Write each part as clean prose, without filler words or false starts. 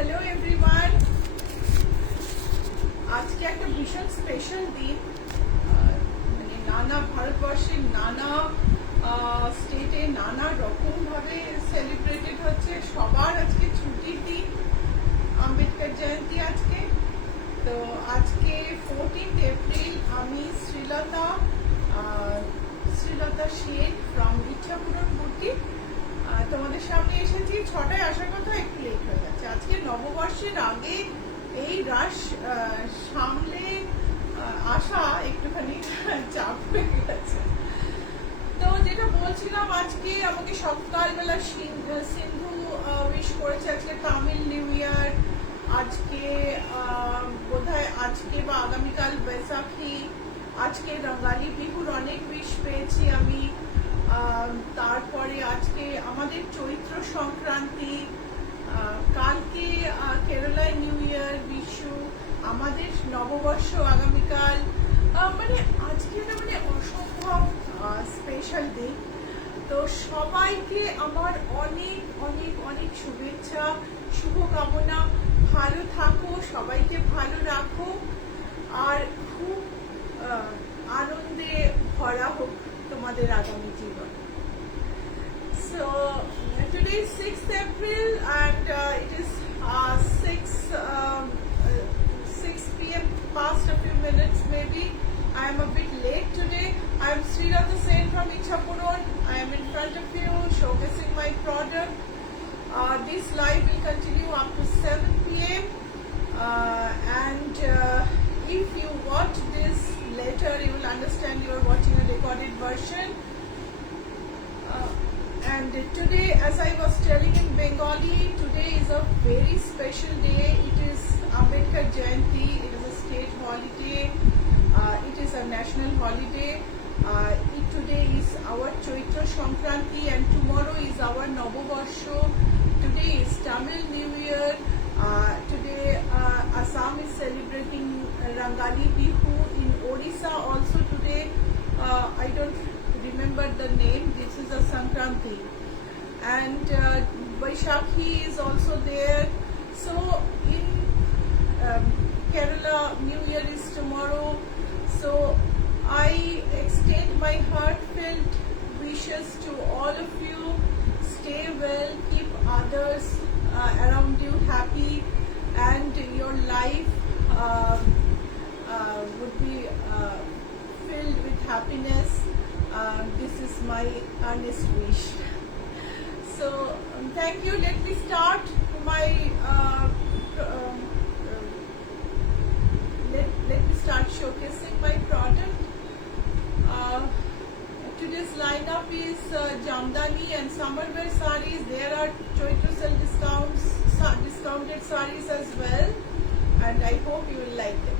Hello everyone, আজকে একটা ভীষণ স্পেশাল দিন। মানে নানা ভারতবর্ষের নানা স্টেটে নানা রকম ভাবে সেলিব্রেটেড হচ্ছে। সবার আজকে ছুটির দিন, আম্বেদকর জয়ন্তী আজকে। তো আজকে 14th এপ্রিল আমি শ্রীলতা শেখ ফ্রম ইচ্ছাপুরম বুটি তোমাদের সামনে এসেছি। 6টায় আসার কথা, একটু লেট হয়ে যাচ্ছে। আজকে নববর্ষের আগে এই রাশ সামলে আসা একটুখানি চাপ হয়ে গেছে। তো যেটা বলছিলাম, আজকে আমাকে সকালবেলা সিন্ধু উইশ করেছে। আজকে তামিল নিউ ইয়ার, আজকে বোধহয় আজকে বা আগামীকাল বৈশাখী, আজকে রঙ্গালী বিহুর অনেক উইশ পেয়েছি আমি। তারপরে আজকে আমাদের চৈত্র সংক্রান্তি, কালকে কেরালায় নিউ ইয়ার, বিশু, আমাদের নববর্ষ আগামীকাল। মানে আজকে এটা মানে অসম্ভব স্পেশাল দিন। তো সবাইকে আমার অনেক অনেক অনেক শুভেচ্ছা, শুভকামনা। ভালো থাকো, সবাইকে ভালো রাখো, আর খুব আনন্দে ভরা হোক তোমাদের আগামী জীবন। So today is 6th April and it is 6 p.m. past a few minutes maybe. I am a bit late today. I am Srilata Sen from Ichhapuram. I am in front of you showcasing my product. This live will continue up to 7 p.m. And if you watch this later, you will understand you are watching a recorded version. And today, as I was telling in Bengali, today is a very special day. It is Ambedkar Jayanti. It is a state holiday. It is a national holiday. Today is our Chaitra Sankranti and tomorrow is our Nobobarsho. Today is Tamil New Year. Today Assam is celebrating Rangali Bihu. In Odisha also today, I don't remember the name, this is a Sankranti. And Vaishakhi is also there. So in Kerala, New Year is tomorrow. So I extend my heartfelt wishes to all of you. Stay well, keep others around you happy, and your life would be filled with happiness. This is my earnest wish. So thank you. Let me start my let me start showcasing my product. Today's lineup is Jamdani and summer wear sarees. There are Chaitra sale discounted sarees as well, and I hope you will like them.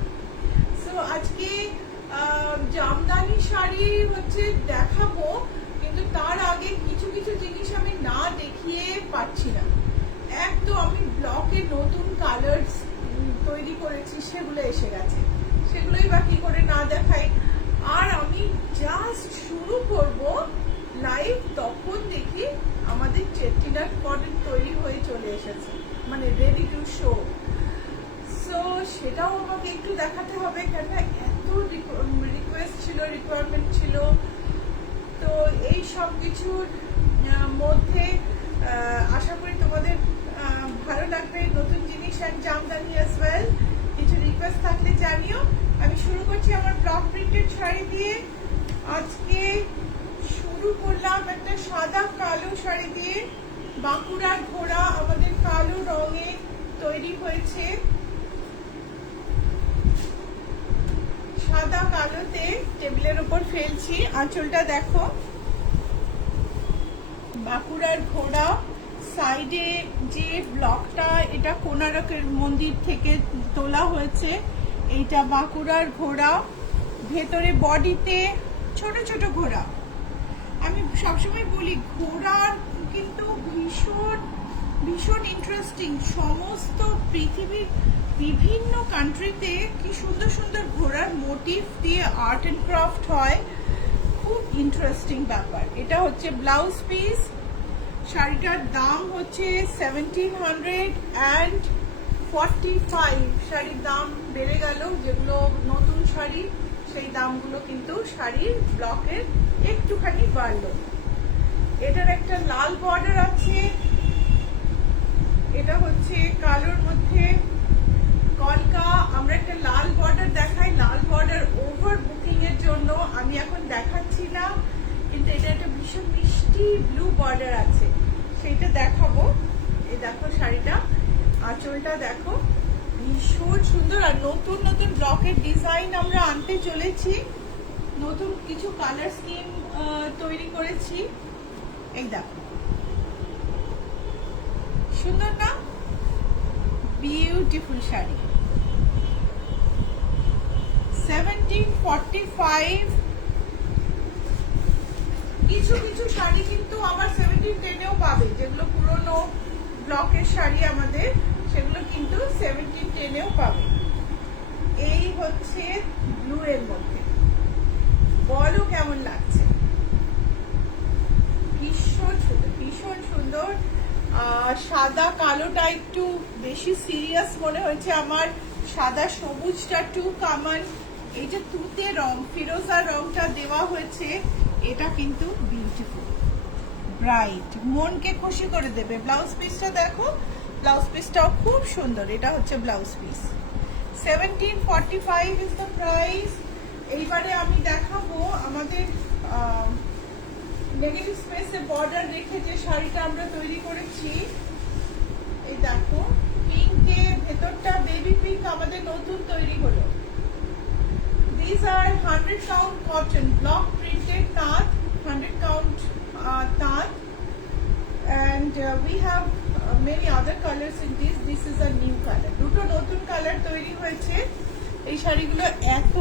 So আজকে জামদানি শাড়ি হচ্ছে দেখাবো, কিন্তু তার আগে কিছু কিছু জিনিস আমি না দেখিয়ে পাচ্ছি না। এক তো আমি ব্লকে নতুন কালার্স তৈরি করেছি, সেগুলো এসে গেছে, সেগুলোই বা কি করে না দেখাই। আর আমি জাস্ট শুরু করব লাইভ, তখন দেখি আমাদের চেট্টিনাট মডেল তৈরি হয়ে চলে এসেছে, মানে রেডি টু শো। সো সেটাও আমাকে একটু দেখাতে হবে, কেন এত রিকোয়েস্ট ছিল, রিকোয়ারমেন্ট ছিল। তো এই সব কিছুর মধ্যে আশা করি তোমাদের ভালো লাগবে। নতুন জিনিস অ্যান্ড জামদানি অ্যাজ ওয়েল। কিছু রিকোয়েস্ট থাকলে জানিও। আমি শুরু করছি আমার ব্লক প্রিন্টেড শাড়ি দিয়ে। আজকে শুরু করলাম একটা সাদা কালো শাড়ি দিয়ে। বাঁকুড়ার ঘোড়া আমাদের কালো রঙে তৈরি হয়েছে, সাদা কালোতে টেবিলের উপর ফেলছি। আঁচলটা দেখো, বাঁকুড়ার ঘোড়া। সাইডে যে ব্লকটা, এটা কোনারকের মন্দির থেকে তোলা হয়েছে, এইটা বাঁকুড়ার ঘোড়া। ভেতরে বডিতে ছোট ছোট ঘোড়া। আমি সবসময় বলি ঘোড়ার কিন্তু ভীষণ ভীষণ ইন্টারেস্টিং। সমস্ত পৃথিবীর বিভিন্ন কান্ট্রিতে কি সুন্দর সুন্দর ঘোড়ার মোটিভ দিয়ে আর্ট অ্যান্ড ক্রাফট হয়, খুব ইন্টারেস্টিং ব্যাপার। এটা হচ্ছে ব্লাউজ পিস। শাড়িটার দাম হচ্ছে 1700 and 1745 শাড়ির দাম বেড়ে গেল। যেগুলো নতুন শাড়ি সেই দামগুলো কিন্তু শাড়ির ব্লকের একটুখানি বাড়লো। এটার একটা লাল বর্ডার আছে, এটা হচ্ছে কালোর মধ্যে কলকা। আমরা একটা লাল বর্ডার দেখাই, লাল বর্ডার ওভার বুকিং এর জন্য আমি এখন দেখাচ্ছি না, কিন্তু এটা একটা ভীষণ মিষ্টি ব্লু বর্ডার আছে, সেইটা দেখাবো। এই দেখো শাড়িটা, আঁচলটা দেখো ভীষণ সুন্দর। আর নতুন নতুন ব্লকের ডিজাইন আমরা আনতে চলেছি, নতুন কিছু কালার স্কিম তৈরি করেছি। এই দেখো সুন্দর না, বিউটিফুল শাড়ি। 1745। কিছু কিছু শাড়ি কিন্তু আবার 1710-এও পাবে, যেগুলো পুরনো ব্লকের শাড়ি আমাদের, সেগুলো কিন্তু 1710-এও পাবে। এই হচ্ছে ব্লু এর মধ্যে, বলো কেমন লাগছে? ভীষণ সুন্দর, ভীষণ সুন্দর। সাদা কালোটা একটু বেশি সিরিয়াস মনে হয়েছে আমার, সাদা সবুজটা টু কমন। এই যে তুতে রং, ফিরোজা রংটা দেওয়া হয়েছে, এটা কিন্তু বিউটিফুল, ব্রাইট, মনকে খুশি করে দেবে। ব্লাউজ পিসটা দেখো, ব্লাউজ পিসটাও খুব সুন্দর। এটা হচ্ছে blouse piece. 1745 is the price. এইবারে আমি দেখাবো আমাদের নেগেটিভ স্পেসে বর্ডার রেখে যে শাড়িটা আমরা তৈরি করেছি। এই দেখো পিঙ্কে, ভেতরটা বেবি পিঙ্ক আমাদের নতুন তৈরি হলো। These are 100 count cotton block printed taat, 100 count taat, and we have many other colors in this. This is a new color. দুটো নতুন কালার তৈরি হয়েছে। এই শাড়িগুলো এত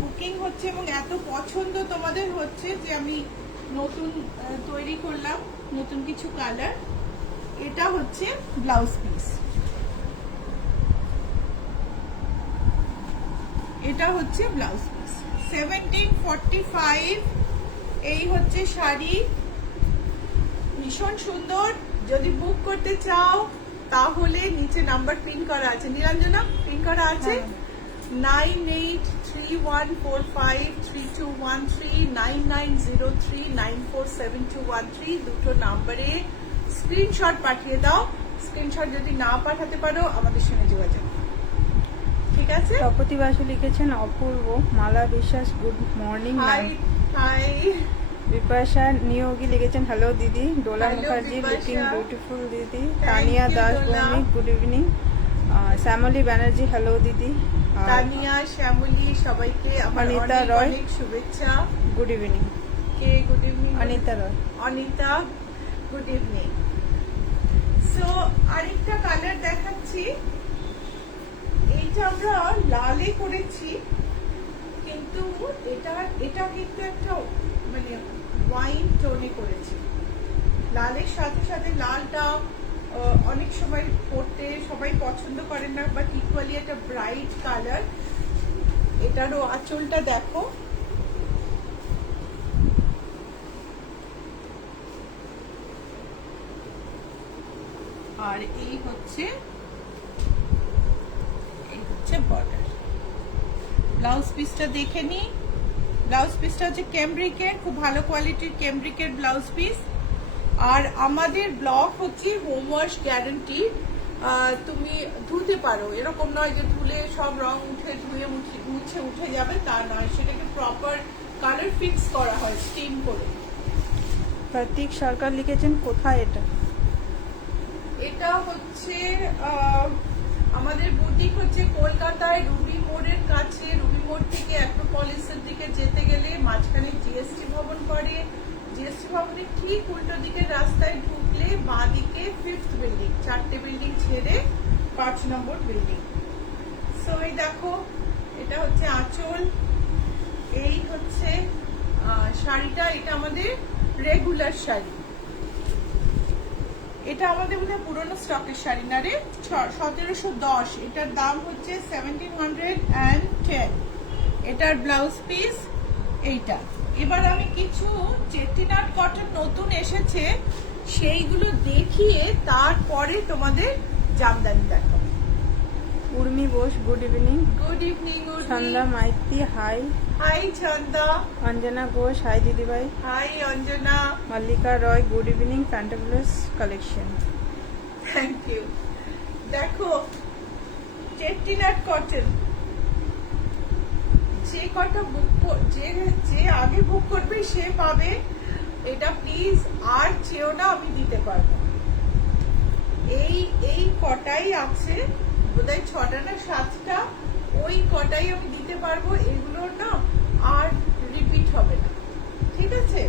বুকিং হচ্ছে এবং এত পছন্দ তোমাদের হচ্ছে যে আমি নতুন তৈরি করলাম নতুন কিছু কালার। এটা হচ্ছে ব্লাউজ পিস, এটা হচ্ছে ব্লাউজ পিস। 1745 এই হচ্ছে শাড়ি, ভীষণ সুন্দর। যদি বুক করতে চাও তাহলে নিচে নাম্বার পিন করা আছে, নীলাঞ্জনা পিন করা আছে, 9831453213, 9903947213। দুটো নাম্বারে স্ক্রিনশট পাঠিয়ে দাও। স্ক্রিনশট যদি না পাঠাতে পারো আমাদের সঙ্গে যোগাযোগ, ঠিক আছে? তপতি বাসু লিখেছেন অপূর্ব। Mala Biswas good morning. Hi hi. Bipasha Niyogi লিখেছেন হ্যালো দিদি। Dola Hello, Mukherjee Bipasha. Looking beautiful দিদি। Thank Tania you, Das Dola. Bhowmik good evening. Shyamali Banerjee hello দিদি। তানিয়া, শ্যামলী সবাইকে আমার অনিতা অনেক রয়। অনেক শুভেচ্ছা। Good evening. কে good evening? Anita Roy. Anita good evening. So আরেকটা কালার দেখাচ্ছি। এইটা আমরা লালে করেছি, কিন্তু এটা কিন্তু একটা মানে ওয়াইন টোনে করেছি। লালের সাথে সাথে লালটা অনেক সময় পরতে সবাই পছন্দ করেন না, বাট ইকুয়ালি একটা ব্রাইট কালার। এটারও আঁচলটা দেখো, আর এই হচ্ছে বর্ডার। ব্লাউজ পিসটা দেখে নি। ব্লাউজ পিসটা হচ্ছে ক্যামব্রিকের, খুব ভালো কোয়ালিটির ক্যামব্রিকের ব্লাউজ পিস। আর আমাদের ব্লক হচ্ছে হোম ওয়াশ গ্যারান্টি। তুমি ধুতে পারো, এরকম নয় যে ধুলে সব রং ধুয়ে মুছে উঠে যাবে, তা নয়। সেটাকে প্রপার কালার ফিক্স করা হয় স্টিম করে। প্রতীক সরকার লিখেছেন কোথায় এটা? এটা হচ্ছে আমাদের বুটিক হচ্ছে কলকাতায় রুবি মোড়ের কাছে। রুবি মোড় থেকে অ্যাক্রোপলিসের দিকে যেতে গেলে মাঝখানে জিএসটি ভবন পড়ে। জিএসটি ভবনের ঠিক উল্টো দিকের রাস্তায় ঢুকলে বাঁ দিকে 5th বিল্ডিং, 4টে বিল্ডিং ছেড়ে 5 নম্বর বিল্ডিং। সো এই দেখো, এটা হচ্ছে আঁচল, এই হচ্ছে শাড়িটা। এটা আমাদের রেগুলার শাড়ি। এটা আমাদের বোধহয় পুরনো স্টকের শাড়ি না রে, 1710। এটার দাম হচ্ছে 1710। এটার ব্লাউজ পিস এইটা। এবার আমি কিছু চেটিনাট কটন নতুন এসেছে সেইগুলো দেখিয়ে তারপরে তোমাদের জামদানি দেখাবো। Urmi Bose good evening. Good evening Chhanda Maiti hi. Hi Chhanda. Anjana Ghosh hi দিদিভাই। Hi Anjana. Mallika Roy good evening fantabulous collection. Thank you. দেখো চেট্টিনাট কটন, যে কটা যে আগে বুক করবে সে পাবে এটা, প্লিজ আর চেয়েও না, আমি দিতে পারবো। এই কটাই আছে, বোধহয় 6টা না 7টা, ওই কটাই আমি দিতে পারবো। এগুলো না আর রিপিট হবে না, ঠিক আছে?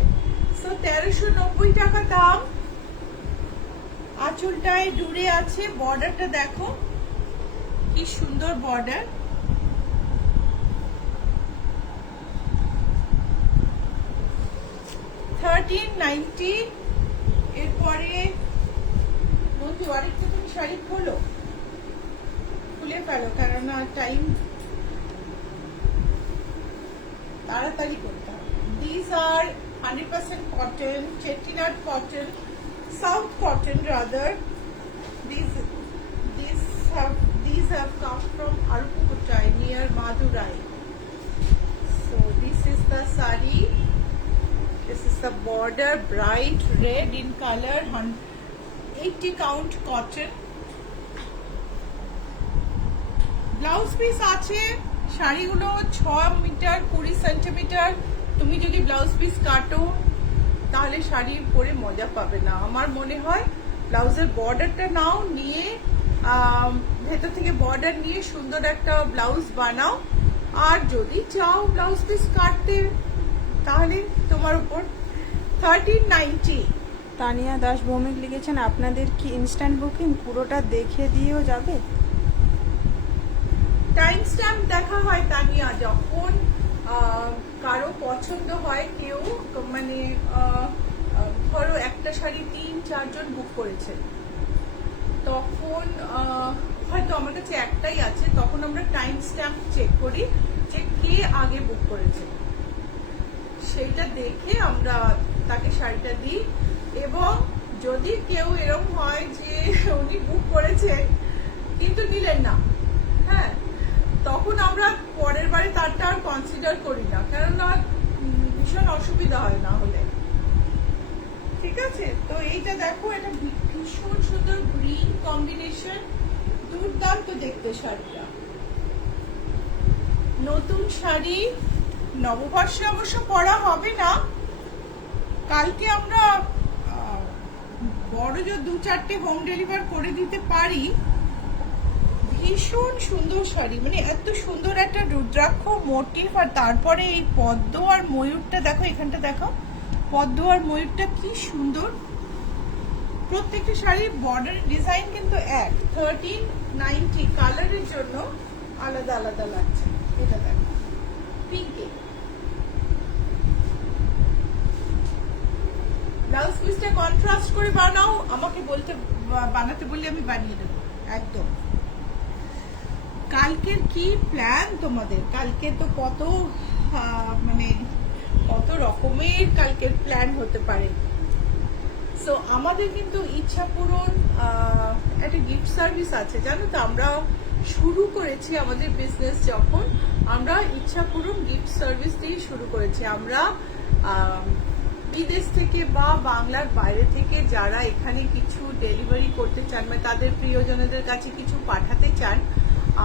সো 1390 টাকা দাম। আঁচলটায় ডুরে আছে, বর্ডারটা দেখো কি সুন্দর বর্ডার। $1390। এরপরে বন্ধু আরেকটা তুমি শাড়ি খোলো, খুলে ফেলো, কেননা টাইম তাড়াতাড়ি করতে হবে। These are 100% cotton, chettinad cotton, South cotton rather. These have come from Aruppukottai near Madurai. So this is the sari. This is the border, bright red in color, 80 count cotton. Blouse piece আছে, শাড়িগুলো 6 metre 20 centimetre. তুমি যদি blouse piece কাটো তাহলে শাড়ি পরে মজা পাবে না। আমার মনে হয় ব্লাউজের বর্ডারটা নাও, নিয়ে ভেতর থেকে বর্ডার নিয়ে সুন্দর একটা ব্লাউজ বানাও। আর যদি চাও ব্লাউজ পিস কাটতে তাহলে তোমার উপর। 1390। তানিয়া দাস ভৌমিক লিখেছেন আপনাদের কি ইনস্ট্যান্ট বুকিং? পুরোটা দেখে দিয়েও যাবে? টাইম স্ট্যাম্প দেখা হয় তানিয়া, যখন কারো পছন্দ হয়, কেউ মানে ধরো একটা শাড়ি 3-4 জন বুক করেছে, তখন হয়তো আমার কাছে একটাই আছে, তখন আমরা টাইম স্ট্যাম্প চেক করি যে কে আগে বুক করেছে, সেইটা দেখে আমরা তাকে শাড়িটা দিই। এবং যদি কেউ এরকম হয় যে উনি বুক করেছেন কিন্তু নিলেন না, হ্যাঁ, তখন আমরা পরের বারে তারটা আর কনসিডার করি না, কেননা ভীষণ অসুবিধা হয় না হলে। ঠিক আছে? তো এইটা দেখো, এটা ভীষণ সুন্দর গ্রিন কম্বিনেশন, দুর্দান্ত দেখতে শাড়িটা। নতুন শাড়ি, নববর্ষে অবশ্য পরা হবে না। কালকে আমরা বড় যে 2-4টে হোম ডেলিভার করে দিতে পারি। ভীষণ সুন্দর শাড়ি, মানে এত সুন্দর একটা রুদ্রাক্ষ মোটিভ, আর তারপরে এই পদ্ম আর ময়ূরটা দেখো, এখানটা দেখো পদ্ম আর ময়ূরটা কি সুন্দর। প্রত্যেকটা শাড়ির বর্ডার ডিজাইন কিন্তু এক। 1390 কালারের জন্য আলাদা আলাদা লাগছে। এটা দেখো পিঙ্কে, ব্লাউজ পিসটা কন্ট্রাস্ট করে বানাও, আমাকে বানাতে বললে আমি বানিয়ে দেবো একদম। কালকের কি প্ল্যান তোমাদের? কালকে তো কত মানে কত রকমের কালকের প্ল্যান হতে পারে। সো আমাদের কিন্তু ইচ্ছা পূরণ একটা গিফট সার্ভিস আছে, জানো তো? আমরা শুরু করেছি আমাদের বিজনেস যখন, আমরা ইচ্ছা পূরণ গিফট সার্ভিস দিয়ে শুরু করেছি। আমরা বিদেশ থেকে বা বাংলার বাইরে থেকে যারা এখানে কিছু ডেলিভারি করতে চান, মানে তাদের প্রিয়জনদের কাছে কিছু পাঠাতে চান,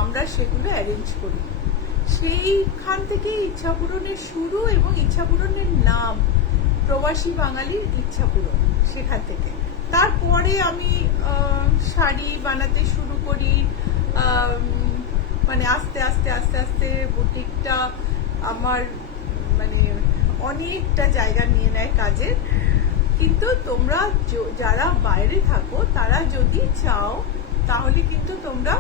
আমরা সেগুলো অ্যারেঞ্জ করি। সেইখান থেকে ইচ্ছা পূরণের শুরু, এবং ইচ্ছা পূরণের নাম প্রবাসী বাঙালির ইচ্ছা পূরণ, সেখান থেকে। তারপরে আমি শাড়ি বানাতে শুরু করি, মানে আস্তে আস্তে আস্তে আস্তে বুটিকটা আমার মানে অনেকটা জায়গা নিয়ে নেয় কাজের। কিন্তু তোমরা যারা বাইরে থাকো, তারা যদি চাও তাহলে কিন্তু তোমরা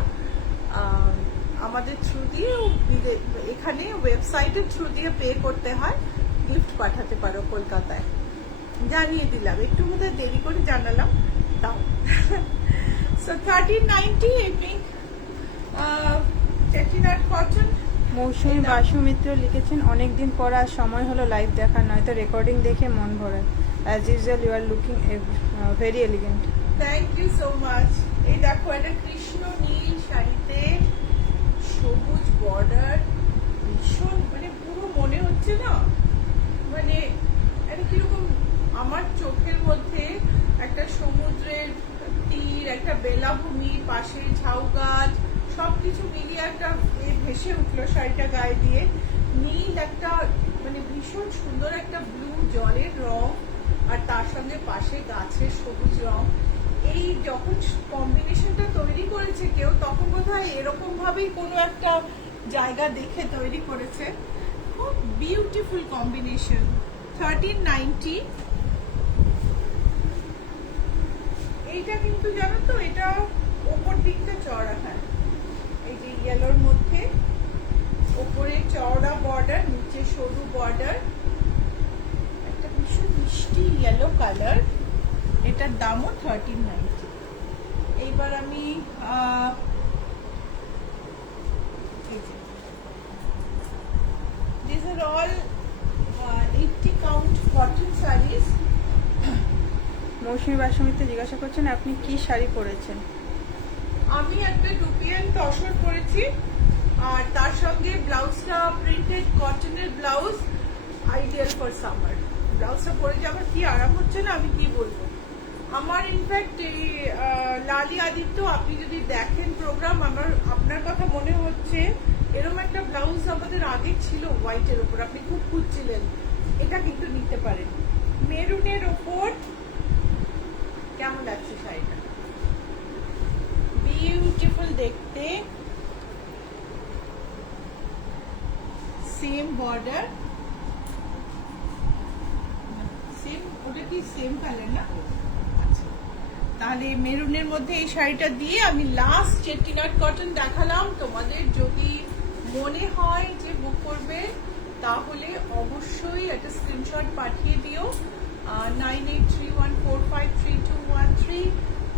আমাদের থ্রু দিয়ে, এখানে ওয়েবসাইটের থ্রু দিয়ে পে করতে হয়, গিফট পাঠাতে পারো কলকাতায়। জানিয়ে দিলাম, একটু বোধহয় দেরি করে জানালাম তাও। সো 1390 এমনি চেট্টিনাট কটন। মৌসুমী বাসু মিত্র লিখেছেন অনেকদিন পর আজ সময় হলো লাইভ দেখা, নয়তো রেকর্ডিং দেখে মন ভরে। As usual you are looking very elegant. Thank you so much. এই দেখো, এটা কৃষ্ণ নীল শাড়িতে সবুজ বর্ডার, ভীষণ মানে পুরো মনে হচ্ছে না মানে একটা কিরকম আমার চোখের মধ্যে একটা সমুদ্রের তীর, একটা বেলাভূমি, পাশে ঝাউ গাছ, সবকিছু মিলিয়ে একটা ভেসে উঠলো শাড়িটা গায়ে দিয়ে। নীল একটা মানে ভীষণ সুন্দর একটা ব্লু জলের রং, আর তার সঙ্গে পাশে গাছের সবুজ রং। এই যখন কম্বিনেশনটা তৈরি করেছে কেউ, তখন বোধহয় এরকম ভাবেই কোনো একটা জায়গা দেখে তৈরি করেছে। খুব বিউটিফুল কম্বিনেশন। 1390। এইটা কিন্তু জানো তো, এটা ওপর দিকটা চওড়া, হ্যাঁ এই যে ইয়েলোর মধ্যে ওপরে চওড়া বর্ডার, নিচে সরু বর্ডার, একটা ভীষণ মিষ্টি ইয়েলো কালার। এটার দামও 1390। এইবার আমি these are all 80 count cotton sarees. মৌসুমী বাসমিতে জিজ্ঞাসা করছেন আপনি কি শাড়ি পরেছেন? আমি একটা ডুপিয়ান তসর পরেছি, আর তার সঙ্গে ব্লাউজটা প্রিন্টেড কটনের ব্লাউজ, আইডিয়াল ফর সামার। ব্লাউজটা পরে যে আমার কি আরাম হচ্ছে না, আমি কি বলবো। আমার ইনফ্যাক্ট এই লালি আদিত্য, আপনি যদি দেখেন প্রোগ্রাম, আপনার কথা মনে হচ্ছে এরকম একটা ব্লাউজ আমাদের আগে ছিল হোয়াইটের ওপর, আপনি খুব খুঁজছিলেন, এটা কিন্তু নিতে পারেন। মেরুনের ওপর কেমন লাগছে শাড়িটা? বিউটিফুল দেখতে, সেম বর্ডার, সেম, ওটা কি সেম কালার না? আচ্ছা, তাহলে মেরুনের মধ্যে এই শাড়িটা দিয়ে আমি লাস্ট চেটিনাট কটন দেখালাম। তোমাদের যদি মনে হয় যে বুক করবে, তাহলে অবশ্যই একটা স্ক্রিনশট পাঠিয়ে দিও 9831453213,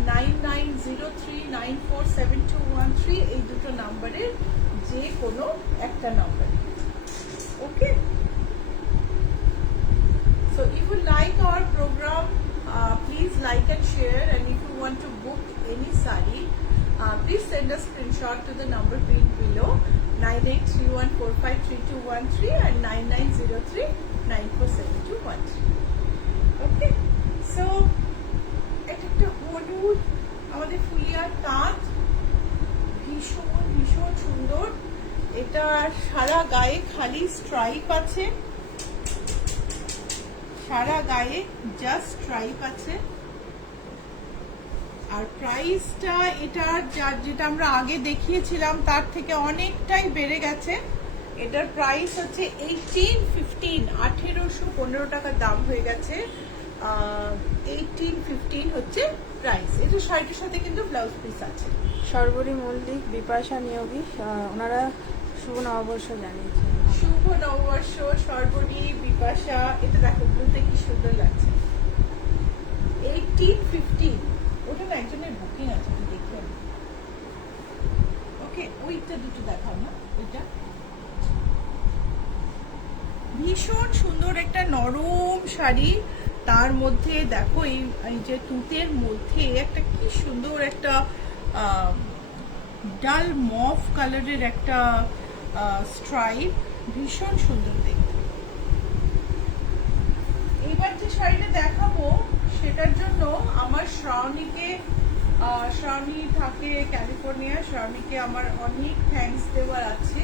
9903947213, এই দুটো নাম্বারের যে কোনো একটা number. Okay, so if you like our program, please like and share, and if you want to book any saree, please send a screenshot to the number pinned below 9831453213 and 9903947213. Okay, so এটা একটা হলুদ, আমাদের ফুলিয়ার তাঁত, ভীষণ ভীষণ সুন্দর। এটা সারা গায়ে খালি স্ট্রাইপ আছে, সারা গায়ে জাস্ট স্ট্রাইপ আছে। আর প্রাইসটা এটা যেটা আমরা আগে দেখিয়েছিলাম তার থেকে অনেকটাই বেড়ে গেছে। এটার প্রাইস হচ্ছে 1815, 1815 টাকা দাম হয়ে গেছে। 1815 হচ্ছে প্রাইস। এটা শাড়িটার সাথে কিন্তু ব্লাউজ পিস আছে। সর্বরী মল্লিক, বিপাশা নিয়োগী, ওনারা শুভ নববর্ষ জানিয়েছেন। শুভ নববর্ষ সর্বরী, বিপাশা। এটা দেখো ব্লুতে কি সুন্দর লাগছে। 1815, ওটা না একজনের বুকিং আছে, আমি দেখি। ওকে, ওইটা দুটো দেখাও না, ওইটা ভীষণ সুন্দর একটা নরম শাড়ি। তার মধ্যে দেখো এই যে তুতের মধ্যে একটা কি সুন্দর একটা ডাল মফ কালারের একটা স্ট্রাইপ, ভীষণ সুন্দর দেখতে। এইবার যে শাড়িটা দেখাবো সেটার জন্য আমার শ্রাবণী থাকে ক্যালিফোর্নিয়া, শ্রাবণীকে আমার অনেক থ্যাঙ্কস দেওয়ার আছে।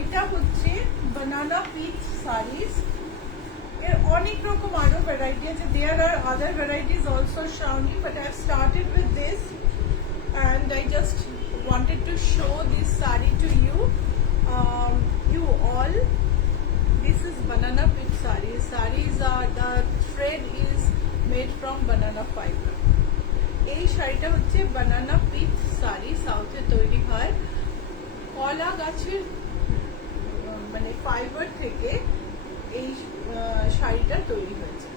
এটা হচ্ছে বানানা পিচ সারিজ। এর অনেক রকম আরো ভ্যারাইটি আছে। There are other varieties also Shrabani, but I have started with this and I just wanted to show this saree to you. You all, this is banana pith saree. Sarees are, the thread is made from banana fiber. এই শাড়িটা হচ্ছে বানানা pitch sari, সাউথে তৈরি হয়। কলা গাছের মানে fibre থেকে এই শাড়িটা তৈরি হয়েছে।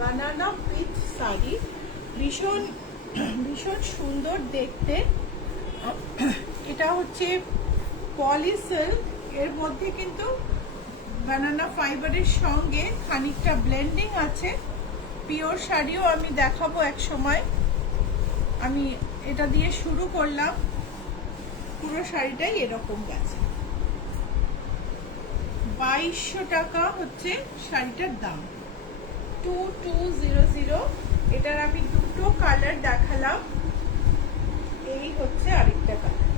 বানানা পিচ শাড়ি, ভীষণ ভীষণ সুন্দর দেখতে। এটা হচ্ছে পলি সিল্ক, এর মধ্যে কিন্তু বানানা ফাইবারের সঙ্গে খানিকটা ব্লেন্ডিং আছে। পিওর শাড়িও আমি দেখাবো এক সময়। আমি এটা দিয়ে শুরু করলাম। পুরো শাড়িটাই এরকম গেছে। 2200 টাকা হচ্ছে শাড়িটার দাম। 2200। এটার আমি দুটো কালার দেখালাম। এই হচ্ছে আরেকটা কালার।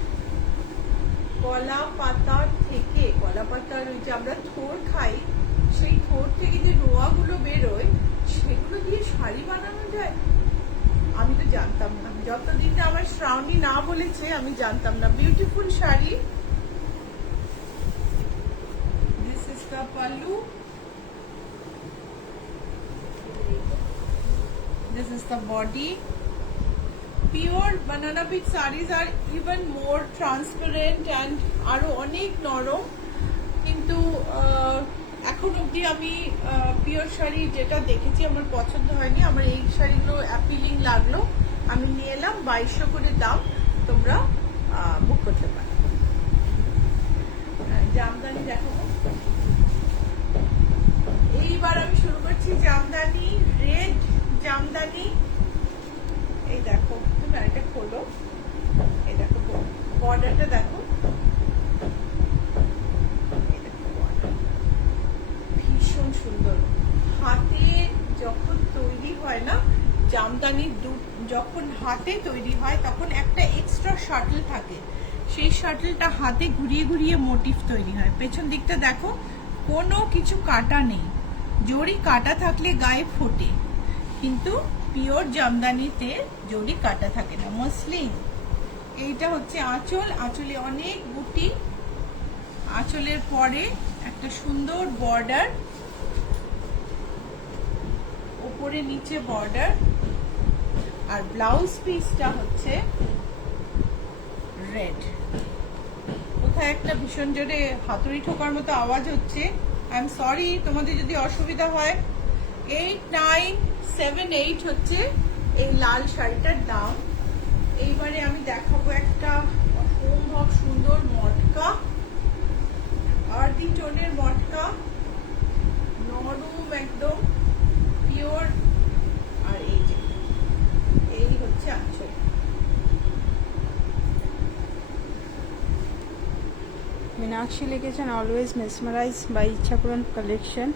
কলা পাতা থেকে, কলা পাতার ওই যে আমরা থোড় খাই, সেই থোড় থেকে যে রোয়াগুলো বেরোয়, সেগুলো দিয়ে শাড়ি বানানো যায়। আমি তো জানতাম না, যতদিন না আমার শ্রাবণী না বলেছে আমি জানতাম না। Beautiful sari. This is the pallu, this is the body. Pure banana bead sarees are even more transparent and আরো অনেক নরম, কিন্তু এখন অবধি আমি পিওর শাড়ি যেটা দেখেছি আমার পছন্দ হয়নি। আমার এই শাড়িগুলো অ্যাপিলিং লাগলো, আমি নিয়ে এলাম। 2200 করে দাম, তোমরা বুক করতে পারো। জামদানি দেখো, এইবার আমি শুরু করছি জামদানি। রেড জামদানি। এই দেখো, তুমি এটা খোলো, এই দেখো বর্ডারটা দেখো, ভীষণ সুন্দর। হাতে যখন তৈরি হয় না জামদানি, যখন হাতে তৈরি হয় তখন একটা এক্সট্রা শাটল থাকে, সেই শাটলটা হাতে ঘুরিয়ে ঘুরিয়ে মোটিভ তৈরি হয়। পেছন দিকটা দেখো, কোনো কিছু কাটা নেই। জড়ি কাটা থাকলে গায়ে ফোটে, কিন্তু পিওর জামদানিতে জড়ি কাটা থাকে না। মসলিন। এইটা হচ্ছে আঁচল, আঁচলে অনেক বুটি, আঁচলের পরে একটা সুন্দর বর্ডার, উপরে নিচে বর্ডার। আর ব্লাউজ পিসটা হচ্ছে রেড। কোথায় একটা ভীষণ জোরে হাতুড়ি ঠোকার মতো আওয়াজ হচ্ছে, আই এম সরি তোমাদের যদি অসুবিধা হয়। 8978 হচ্ছে এই লাল শাড়িটার দাম। এইবারে আমি দেখাবো একটা অসম্ভব সুন্দর মটকা, আর্দি টোনের মটকা, নরম একদম পিওর। আর এই যে এই হচ্ছে আঁচল। Meenakshi লিখেছেন, always mesmerized by Ichhapuran collection.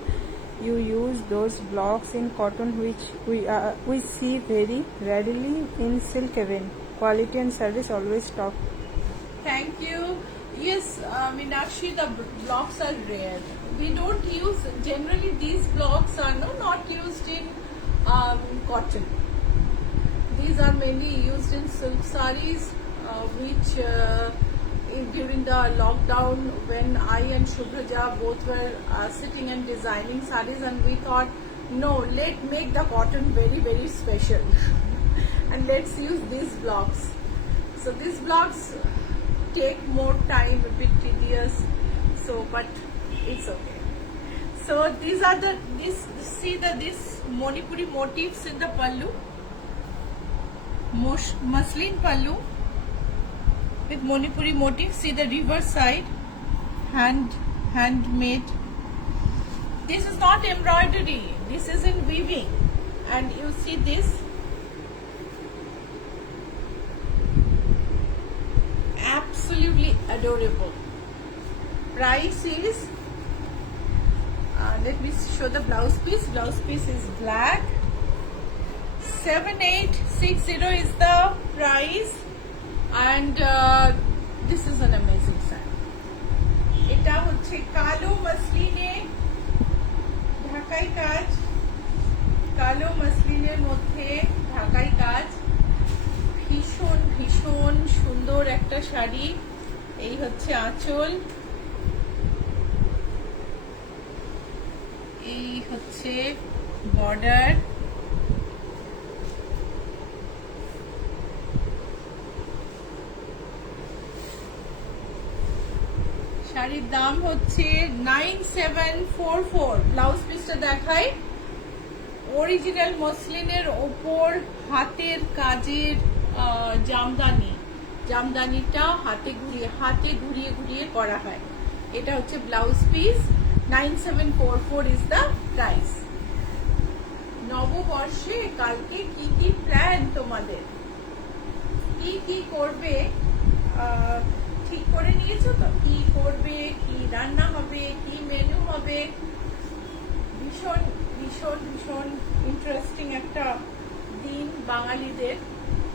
You use those blocks in cotton which we see very readily in Silk Haven. Quality and service always top. Thank you. Yes, Meenakshi, the blocks are rare. We don't use, generally these blocks are not used in cotton. These are mainly used in silk sarees, which during the lockdown, when I and Shubhraja both were sitting and designing sarees, and we thought, no, let's make the cotton very, very special and let's use these blocks. So these blocks take more time, a bit tedious, so but it's okay. So these are this Manipuri motifs in the pallu, muslin pallu with Manipuri motifs. See the reverse side, handmade. This is not embroidery, this is in weaving. And you see this, absolutely adorable. Price is, let me show the blouse piece. Blouse piece is black. 7860 is the price. And this is an amazing saree. এটা হচ্ছে কালো মসলিনে ঢাকাই কাজ, কালো মসলিনের মধ্যে ঢাকাই কাজ। ভীষণ ভীষণ সুন্দর একটা শাড়ি। এই হচ্ছে আঁচল, এই হচ্ছে বর্ডার। শাড়ির দাম হচ্ছে 9744। ব্লাউজ পিসটা দেখাই, অরিজিনাল মসলিনের ওপর হাতের কাজের জামদানি, জামদানিটা হাতে ঘুরিয়ে ঘুরিয়ে করা হয়। এটা হচ্ছে blouse piece. 9744 is the price. নববর্ষে কালকে কি কি প্ল্যান তোমাদের, কি কি করবে, ঠিক করে নিয়েছো তো কি করবে, কি রান্না হবে, কি মেনু হবে? ভীষণ ভীষণ ভীষণ ইন্টারেস্টিং একটা দিন বাঙালিদের।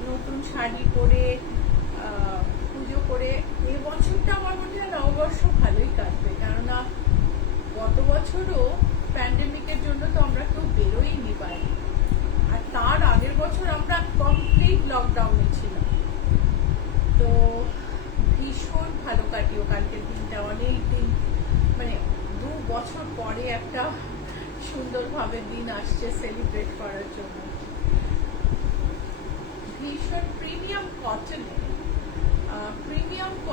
নতুন শাড়ি পরে পুজো করে এই বছরটা আমার মনে হয় নববর্ষ ভালোই কাটবে, কেননা গত বছরও প্যান্ডেমিকের জন্য তো আমরা কেউ বেরোইনি বাইরে, আর তার আগের বছর আমরা কমপ্লিট লকডাউনে ছিলাম। তো ভীষণ ভালো কাটিও কালকের দিনটা, অনেক দিন মানে 2 বছর পরে একটা সুন্দরভাবে দিন আসছে সেলিব্রেট করার জন্য। ভীষণ প্রিমিয়াম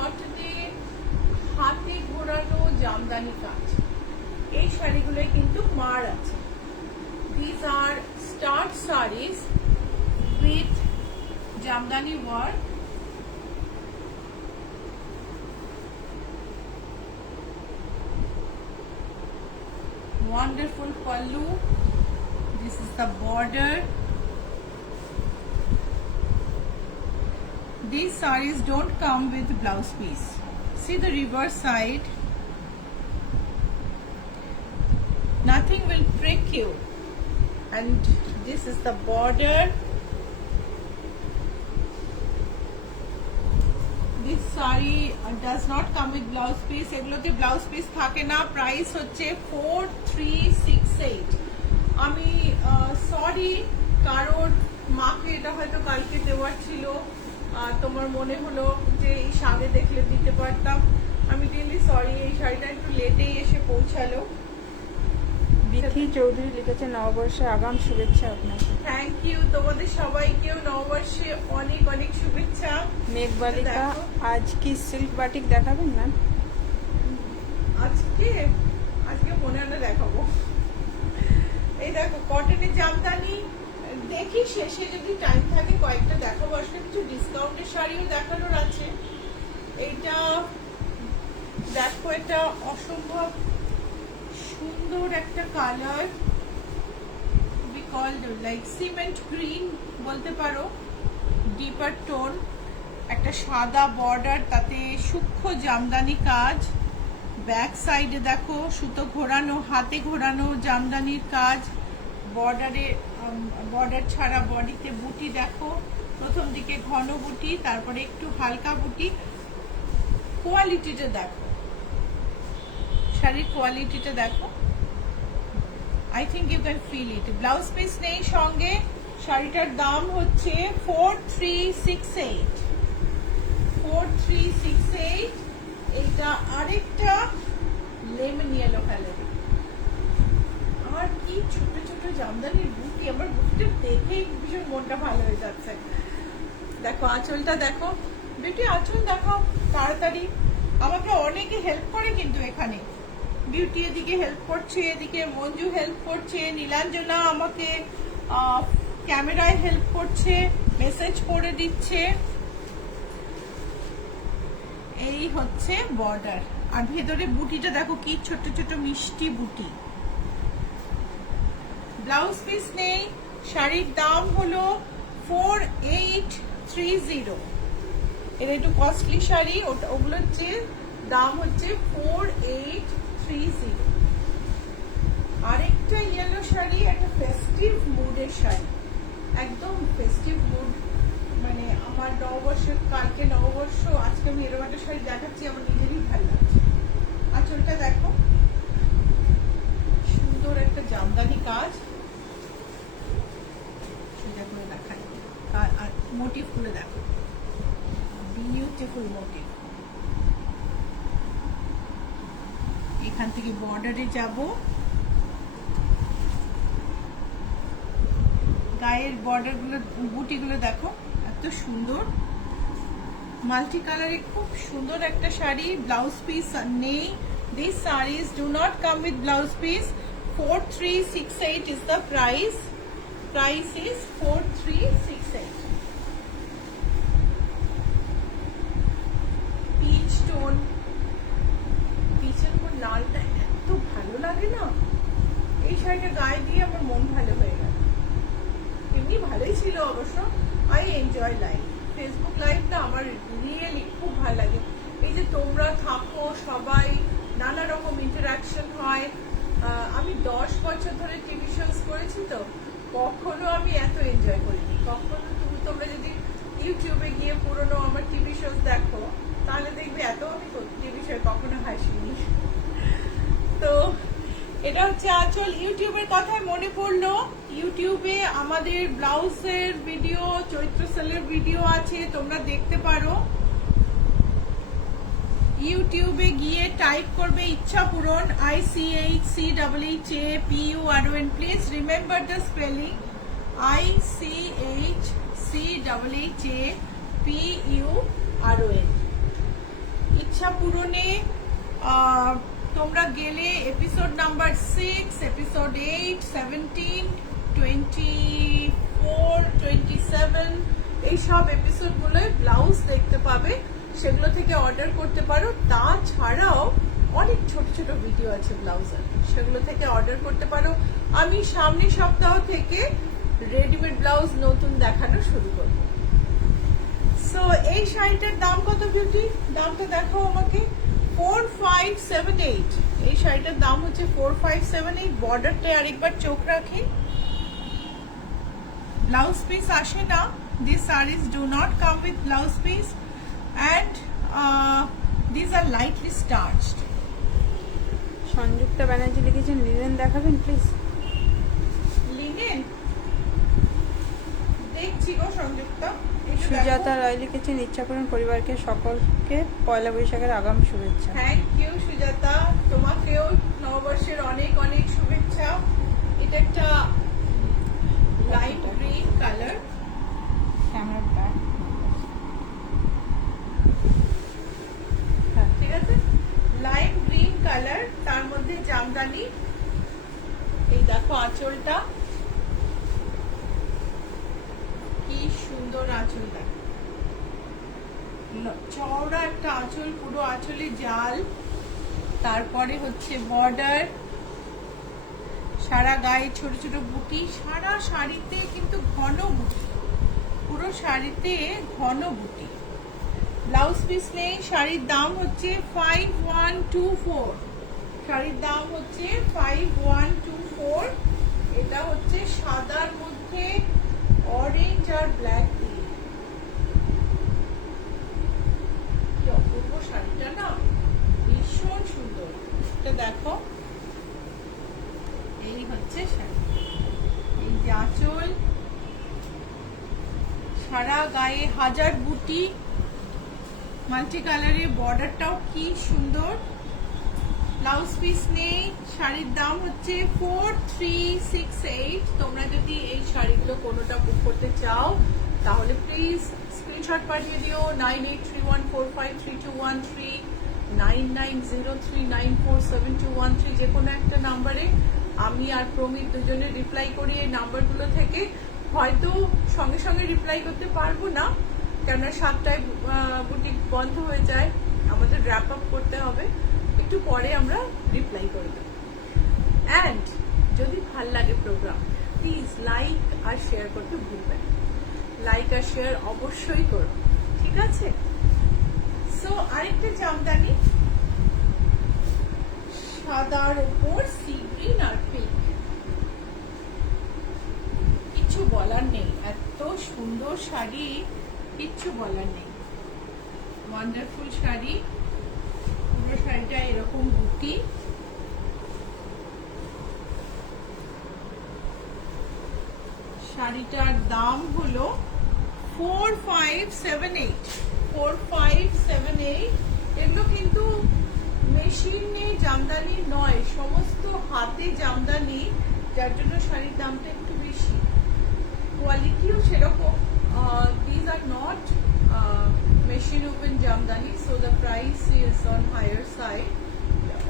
কটনে হাতে ঘোরানো জামদানি কাজ, এই শাড়িগুলোই কিন্তু মার আছে। These are start sarees with Jamdani work. Wonderful pallu. This is the border. These sarees don't come with blouse piece. See the reverse side. Nothing will prick you. And this is the border. This saree does not come with blouse piece. এগুলোতে blouse piece থাকে না। Price হচ্ছে 4368। আমি sorry, কারণ মাকে এটা হয়তো কালকে দেওয়ার ছিল, তোমার মনে হলো যে এই আগে দেখলে দিতে পারতাম। আমি রিয়েলি সরি, এই শাড়িটা একটু লেটেই এসে পৌঁছালো। বিথি চৌধুরী লিখেছে নববর্ষে আগাম শুভেচ্ছা আপনাকে। থ্যাংক ইউ, তোমাদের সবাইকেও নববর্ষে অনেক অনেক শুভেচ্ছা। মেঘবালিকা, আজ কি সিল্ক বাটিক দেখাবেন না? আজকে মনে হলে দেখাবো। এই দেখো কটনের জামদানি, দেখি শেষে যদি টাইম থাকে কয়েকটা দেখাবো। আসলে কিছু ডিসকাউন্টের শাড়িও দেখানোর আছে। এইটা দেখো, এটা অসম্ভব সুন্দর একটা colour, we called like cement green বলতে পারো, ডিপার টোন, একটা সাদা বর্ডার, তাতে সূক্ষ্ম জামদানি কাজ। ব্যাক সাইডে দেখো সুতো ঘোরানো, হাতে ঘোরানো জামদানির কাজ। বর্ডার ছাড়া বডিতে বুটি দেখো, প্রথম দিকে ঘন বুটি, তারপরে একটু হালকা বুটি। কোয়ালিটিটা দেখো, শাড়ির কোয়ালিটিটা দেখো। I think you can feel it. Blouse piece নেই সঙ্গে। শাড়িটার দাম হচ্ছে 4368। 4368। এইটা আরেকটা লেমন ইয়েলো কালার। আর কি ছোট ছোট জামদানির বুটি, আমার বুটিটা দেখেই ভীষণ মনটা ভালো হয়ে যাচ্ছে। দেখো আঁচলটা দেখো, বেটি আঁচল দেখাও তাড়াতাড়ি। আমাকে অনেকে হেল্প করে কিন্তু এখানে, বিউটি এদিকে হেল্প করছে, এদিকে মঞ্জু হেল্প করছে, নীলাঞ্জনা আমাকে ক্যামেরায় হেল্প করছে, মেসেজ করে দিচ্ছে। এই হচ্ছে বর্ডার, আর ভেতরে বুটিটা দেখো কি ছোট ছোট মিষ্টি বুটি। ব্লাউজ পিস নেই। শাড়ির দাম হলো 4830। এটা একটু কস্টলি শাড়ি, ওগুলোর যে দাম হচ্ছে 4830। আরেকটা ইয়েলো শাড়ি, একটা ফেস্টিভ মুডের শাড়ি, একদম ফেস্টিভ মুড। মানে আমার নববর্ষের, কালকে নববর্ষ, আজকে আমি এরকম একটা শাড়ি দেখাচ্ছি, আমার নিজেরই ভালো লাগছে। আঁচলটা দেখো, সুন্দর একটা জামদানি কাজ। সোজা করে দেখাই, আর মোটিভ করে দেখো, বিউটিফুল মোটিভ। এখান থেকে বর্ডারে যাব, গায়ের বর্ডার গুলো, বুটিগুলো দেখো এত সুন্দর, মাল্টি কালারে খুব সুন্দর একটা শাড়ি। ব্লাউজ পিস নেই। These sarees do not come with blouse piece. 4368 is the price. Price is 4368. Peach tone. পিচের উপর লালটা এত ভালো লাগে না, এই শাড়িটা গায়ে দিয়ে আমার মন ভালো হয়ে গেল। এমনি ভালোই ছিল অবশ্য। I enjoy life. ফেসবুক লাইভটা আমার রিয়েলি খুব ভালো লাগে। এই যে তোমরা থাকো সবাই, নানা রকম ইন্টারাকশন হয়। আমি 10 বছর ধরে টিভি শোজ করেছি, তো কখনো আমি এত এনজয় করিনি। কখনো তোমরা যদি ইউটিউবে গিয়ে পুরনো আমার টিভি শোজ দেখো, তাহলে দেখবে এত আমি টিভি শো কখনো হাসিনি। তো এটা হচ্ছে আঁচল। ইউটিউবের কথায় মনে পড়লো, ইউটিউবে আমাদের ব্লাউজের ভিডিও, চৈত্র সেলের ভিডিও আছে, তোমরা দেখতে পারো। ইউটিউবে গিয়ে টাইপ করবে ইচ্ছা পূরণ, ICHCHAPURON। Please remember the spelling, ICHCHAPURON। ইচ্ছা পূরণে তোমরা গেলে এপিসোড নাম্বার 6, এপিসোড 8, 17, 24, 27 এইসব এপিসোড গুলোয় ব্লাউজ দেখতে পাবে, সেগুলো থেকে অর্ডার করতে পারো। তাছাড়াও অনেক ছোট ছোট ভিডিও আছে ব্লাউজের, সেগুলো থেকে অর্ডার করতে পারো। আমি সামনের সপ্তাহ থেকে রেডিমেড ব্লাউজ নতুন দেখানো শুরু করব। সো এই শাড়িটার দাম কত বিউটি? দামটা দেখো আমাকে। 4578। এই শাড়িটার দাম হচ্ছে 4578। বর্ডারটা আরেকবার চোখ রাখি। ব্লাউজ পিস আসে না, this saris do not come with blouse piece, and these are lightly starched. Sanjukta Banerjee লিখেছেন লিনেন দেখাবেন প্লিজ। লিনেন দেখছি গো সংযুক্তা। সুজাতা রায় লিখেছেন ইচ্ছা করুন পরিবারকে সকলকে পয়লা বৈশাখের আগাম শুভেচ্ছা। থ্যাংক ইউ সুজাতা, তোমাকেও নববর্ষের অনেক অনেক শুভেচ্ছা। এটা একটা light green colour, camera back, ঠিক আছে, লাইট গ্রিন কালার, তার মধ্যে জামদানি। এই দেখো আঁচলটা, কি সুন্দর আঁচলটা, চওড়া একটা আঁচল, পুরো আঁচলে জাল, তারপরে হচ্ছে বর্ডার, সারা গায়ে ছোট ছোট বুটি, সারা শাড়িতে কিন্তু ঘন বুটি, পুরো শাড়িতে ঘন বুটি। ব্লাউজ পিস নেই। শাড়ির দাম হচ্ছে 5124। শাড়ির দাম হচ্ছে 5124। এটা হচ্ছে সাদার মধ্যে অরেঞ্জ আর ব্ল্যাক দিয়ে। কি অপূর্ব শাড়িটা না, ভীষণ সুন্দর। এটা দেখো, এই হচ্ছে শাড়ি, এই যে আঁচল, সারা গায়ে হাজার বুটি, মাল্টি কালারের, বর্ডারটাও কি সুন্দর। ব্লাউজ পিস নেই। শাড়ির দাম হচ্ছে 4368। তোমরা যদি এই শাড়িগুলো কোনোটা বুক করতে চাও তাহলে প্লিজ স্ক্রিনশট পাঠিয়ে দিও 9831453213, 9903947213, যে কোনো একটা নাম্বারে। আমি আর প্রমিত দুজনে রিপ্লাই করি এই নাম্বারগুলো থেকে। হয়তো সঙ্গে সঙ্গে রিপ্লাই করতে পারবো না, কেননা 7টায় বুটিক বন্ধ হয়ে যায়, আমাদের র্যাপ আপ করতে হবে, একটু পরে আমরা রিপ্লাই করে দেব। অ্যান্ড যদি ভাল লাগে প্রোগ্রাম, প্লিজ লাইক আর শেয়ার করতে ভুলবেন। লাইক আর শেয়ার অবশ্যই করো, ঠিক আছে? সো আরেকটা জামদানি, সাদার উপর সি গ্রিন আর পিঙ্ক, কিছু বলার নেই, এত সুন্দর শাড়ি, কিচ্ছু বলার নেই। ওয়ান্ডারফুল শাড়ি, পুরো শাড়িটা এরকম বুটি, শাড়িটার দাম হলো 4578। 4578। এগুলো কিন্তু মেশিনে জামদানি নয়, সমস্ত হাতে জামদানি, যার জন্য শাড়ির দামটা একটু বেশি। কোয়ালিটিও সেরকম। These are not machine woven jamdani, so the price is on higher side.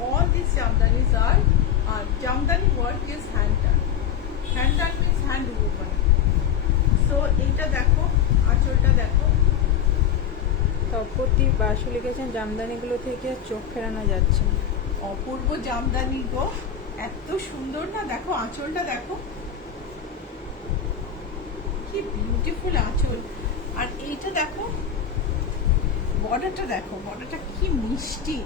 All these jamdanis are jamdani work is hand done. Hand done means hand woven. So এটা দেখো, আঁচলটা দেখো। তপতি বাসু লিখেছেন জামদানিগুলো থেকে চোখ ফেরানো যাচ্ছে না। অপূর্ব জামদানি গো, এত সুন্দর না, দেখো আঁচলটা দেখো, কি বিউটিফুল আঁচল। আর এইটা দেখো, বর্ডারটা দেখো, বর্ডারটা কি মিষ্টি,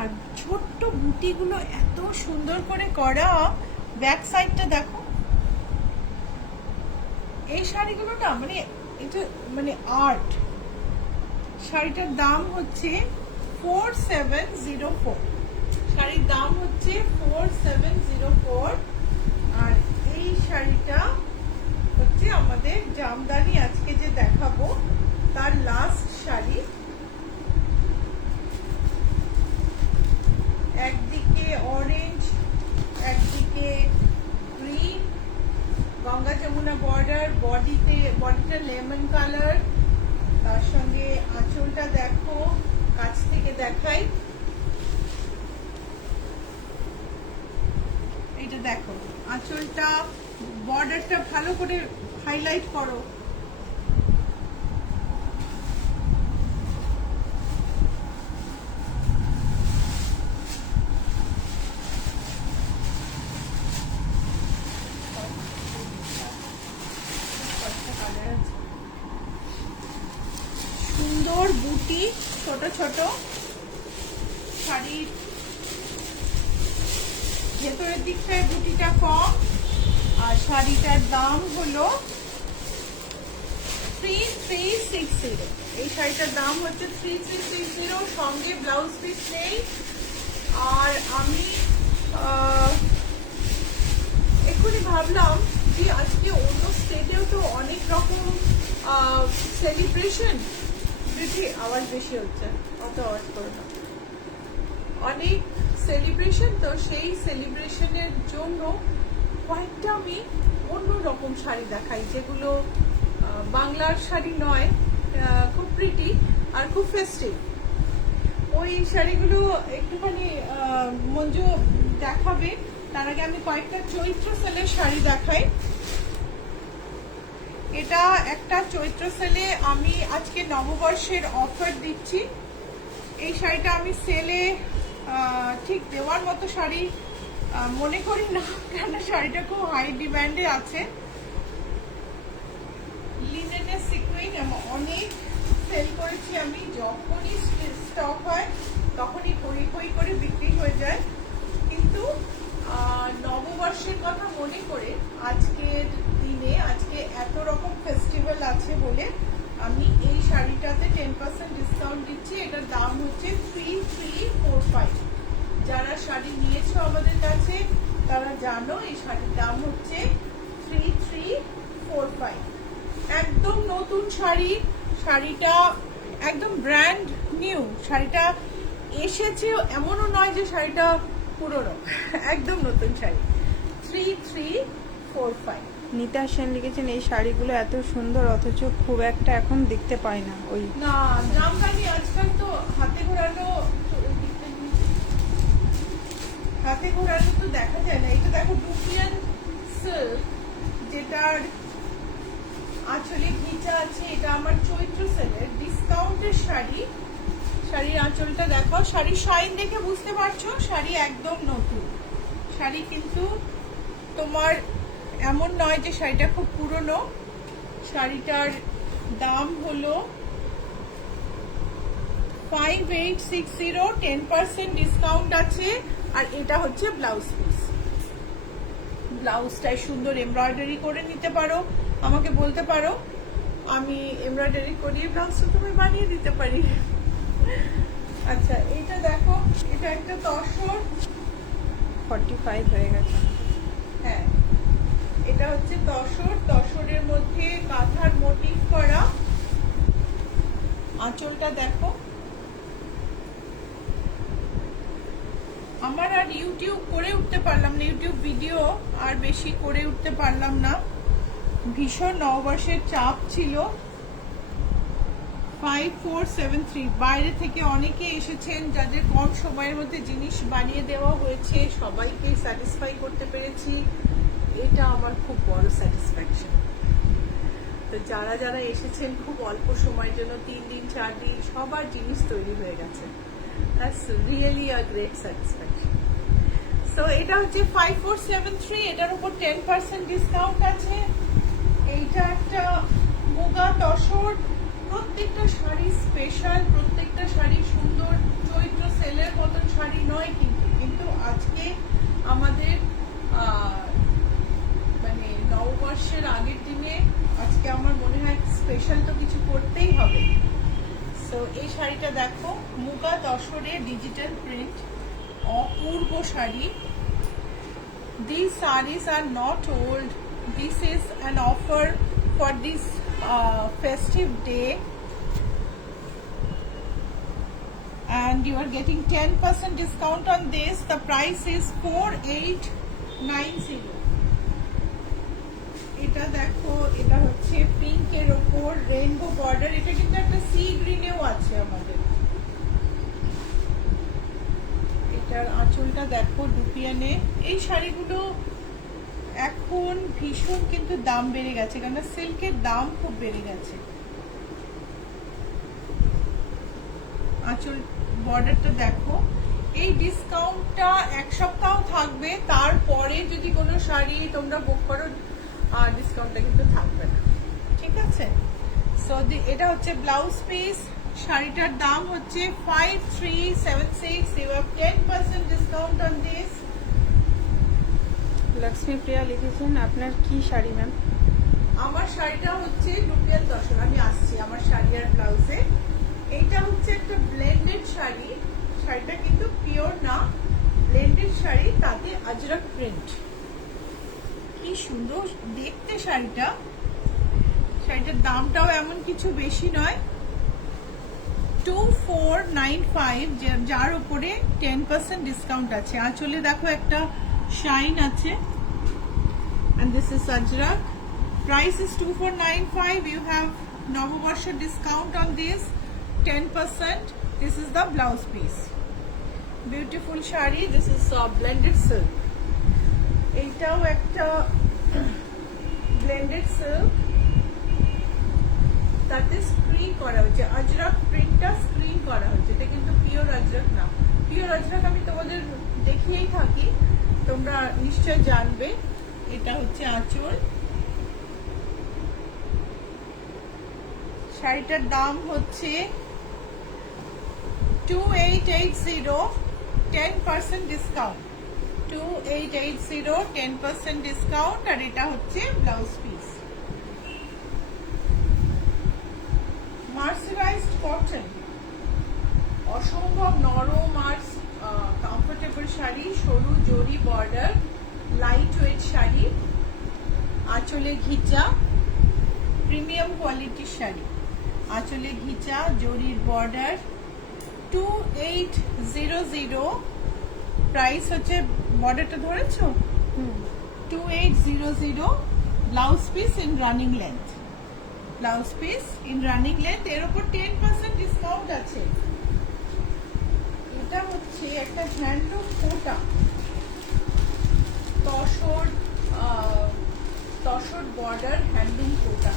আর ছোট্ট বুটিগুলো এত সুন্দর করে করা। ব্যাক সাইডটা দেখো। এই শাড়িগুলো না মানে এটা মানে আর্ট। শাড়িটার দাম হচ্ছে 4704। শাড়ির দাম হচ্ছে 4704। আর এই শাড়িটা হচ্ছে আমাদের জামদানি আজকে যে দেখাবো তার লাস্ট শাড়ি। একদিকে অরেঞ্জ, একদিকে গ্রিন, গঙ্গা যমুনা বর্ডার, বডিটা লেমন কালার, তার সঙ্গে আঁচলটা দেখো, কাছ থেকে দেখাই। এটা দেখো আঁচলটা, বর্ডারটা ভালো করে হাইলাইট করো। সুন্দর বুটি, ছোট ছোট। শাড়ির ভেতরের দিকটায় বুটিটা কম, আর শাড়িটার দাম হলো 3360। এই শাড়িটার দাম হচ্ছে 3360, সঙ্গে ব্লাউজ পিস নেই। আর আমি এক্ষুনি ভাবলাম যে আজকে অন্য স্টেটেও তো অনেক রকম সেলিব্রেশন। আওয়াজ বেশি হচ্ছে, অত আওয়াজ করো না। অনেক সেলিব্রেশন, তো সেই সেলিব্রেশনের জন্য কয়েকটা আমি অন্য রকম শাড়ি দেখাই, যেগুলো বাংলার শাড়ি নয়, খুব প্রিটি আর খুব ফেস্টিভ। ওই শাড়িগুলো একটুখানি মঞ্জু দেখাবে। তার আগে আমি কয়েকটা চৈত্র সেলের শাড়ি দেখাই। এটা একটা চৈত্র সেলে আমি আজকে নববর্ষের অফার দিচ্ছি। এই শাড়িটা আমি সেলে ঠিক দেওয়ার মতো শাড়ি মনে করি না, কেন শাড়িটা খুব হাই ডিমান্ডে আছে। লিনেনের সিকুইন অনেক সেল করেছি আমি, যখনই স্টক হয় তখনই কই করে বিক্রি হয়ে যায়। কিন্তু নববর্ষের কথা মনে করে আজকের দিনে, আজকে এত রকম ফেস্টিভ্যাল আছে বলে আমি এই শাড়িটাতে 10% ডিসকাউন্ট দিচ্ছি। এটার দাম হচ্ছে 3345। যারা শাড়ি নিয়েছো আমাদের কাছে তারা জানো এই শাড়ির দাম হচ্ছে 3345। একদম নতুন শাড়ি, শাড়িটা একদম ব্র্যান্ড নিউ। শাড়িটা এসেছে এমনও নয় যে শাড়িটা পুরনো, একদম নতুন শাড়ি। 3345। নিতা সেন লিখেছেন এই শাড়িগুলো এত সুন্দর অথচ খুব একটা এখন দেখতে পাই না। ওই না, জামদানি আজকাল তো হাতে ঘোরানো তো দেখা যায় না। এটা দেখো ডুপিয়ান সিল্ক, যেটার আঁচলে ঘিচা আছে। এটা আমার চৈত্র সেলের ডিসকাউন্টের শাড়ি। শাড়ির আঁচলটা দেখো, শাড়ির শাইন দেখে বুঝতে পারছো শাড়ি একদম নতুন। শাড়ি কিন্তু তোমার এমন নয় যে শাড়িটা খুব পুরনো। শাড়িটার দাম হলো 5860, 10% ডিসকাউন্ট আছে। আর এটা হচ্ছে ব্লাউজ পিস। ব্লাউজটাই সুন্দর এমব্রয়ডারি করে নিতে পারো, আমাকে বলতে পারো, আমি এমব্রয়ডারি করিয়ে ব্লাউজটা তুমি বানিয়ে দিতে পারি। আচ্ছা, এটা দেখো, এটা একটা তসর। 45 হয়ে গেছে। হ্যাঁ, এটা হচ্ছে তসর। তসরের মধ্যে কাঁথার মোটিভ করা। আঁচলটা দেখো। আমার আর ইউটিউব করে উঠতে পারলাম না, ইউটিউব ভিডিও আর বেশি করে উঠতে পারলাম না, ভীষণ নববর্ষের চাপ ছিল। 5473। বাইরে থেকে অনেকে এসেছেন, যাদের কম সময়ের মধ্যে জিনিস বানিয়ে দেওয়া হয়েছে, সবাইকে স্যাটিসফাই করতে পেরেছি। এটা আমার খুব বড় স্যাটিসফ্যাকশন। তো যারা যারা এসেছেন খুব অল্প সময়ের জন্য, 3 দিন 4 দিন, সবার জিনিস তৈরি হয়ে গেছে। That's really a great satisfaction. So এটা হচ্ছে 5473, এটার উপর 10% ডিসকাউন্ট আছে। এইটা একটা মুগা তসর। প্রত্যেকটা শাড়ি স্পেশাল, প্রত্যেকটা শাড়ি সুন্দর, চৈত্র সেলের মতন শাড়ি নয়, কিন্তু আজকে আমাদের মানে নববর্ষের আগের দিনে আজকে আমার মনে হয় স্পেশাল তো কিছু করতেই হবে। সো এই শাড়িটা দেখো, মুগা তসরে ডিজিটাল প্রিন্ট, অপূর্ব sari. These sarees are not old. This is an offer for this festive day, and you are getting 10% discount on this. The price is 4890. এটা দেখো, এটা হচ্ছে পিঙ্কের ওপর রেইনবো বর্ডার। এটা কিন্তু একটা সি গ্রিনেও আছে আমাদের। এটার আঁচলটা দেখো ডুপিয়ানে। এই শাড়িগুলো এখন ভীষণ কিন্তু দাম বেড়ে গেছে, কারণ সিল্কের দাম খুব বেড়ে গেছে। আঁচল বর্ডারটা দেখো। এই ডিসকাউন্টটা এক সপ্তাহ থাকবে, তারপরে যদি কোনো শাড়ি তোমরা বুক করো আর ডিসকাউন্টটা কিন্তু থাকবে না, ঠিক আছে? সো এটা হচ্ছে ব্লাউজ পিস। শাড়িটার দাম হচ্ছে 5376। You have 10% discount on this. Lakshmi Priya লিখেছেন আপনার কি শাড়ি ম্যাম? আমার শাড়িটা হচ্ছে রুপিয়াল দশর। আমি আসছি আমার শাড়ি আর ব্লাউজে। এইটা হচ্ছে একটা ব্লেন্ডেড শাড়ি। শাড়িটা কিন্তু পিওর না, ব্লেন্ডেড শাড়ি, তাতে আজরাক প্রিন্ট। কি সুন্দর দেখতে শাড়িটা। শাড়িটার দামটাও এমন কিছু বেশি নয়, 2495, যার উপরে 10% ডিসকাউন্ট আছে। আঁচলে দেখো একটা শাইন আছে, and this is ajrak. Price is 2495. You have Navabarsha discount on this, 10%. This is the blouse piece. Beautiful shari. This is blended silk. এইটাও একটা ব্লেন্ডেড সিল্ক, তাতে স্ক্রিন করা হয়েছে, আজরাক প্রিন্টটা স্ক্রিন করা হয়েছে। এটা কিন্তু পিওর আজরাক না। পিওর আজরাক আমি তোমাদের দেখিয়েই থাকি, তোমরা নিশ্চয় জানবে। এটা হচ্ছে আঁচল। শাড়িটার দাম হচ্ছে 2880, 10% ডিসকাউন্ট। 2880, 10% ডিসকাউন্ট। আর এটা হচ্ছে ব্লাউজ পিস। মার্সারাইজড কটন, অসম্ভব নরম আর কমফোর্টেবল শাড়ি, সরু জরি বর্ডার, লাইট ওয়েট শাড়ি, আঁচলে ঘিচা, প্রিমিয়াম কোয়ালিটির শাড়ি। আঁচলে ঘিচা, জরির বর্ডার, 2800। প্রাইস হচ্ছে, বর্ডারটা ধরেছো, 2800। Blouse piece in running length, blouse piece in running length. এর উপর 10% ডিসকাউন্ট আছে। এটা হচ্ছে একটা হ্যান্ডলুম কোটা, তসর বর্ডার হ্যান্ডলুম কোটা,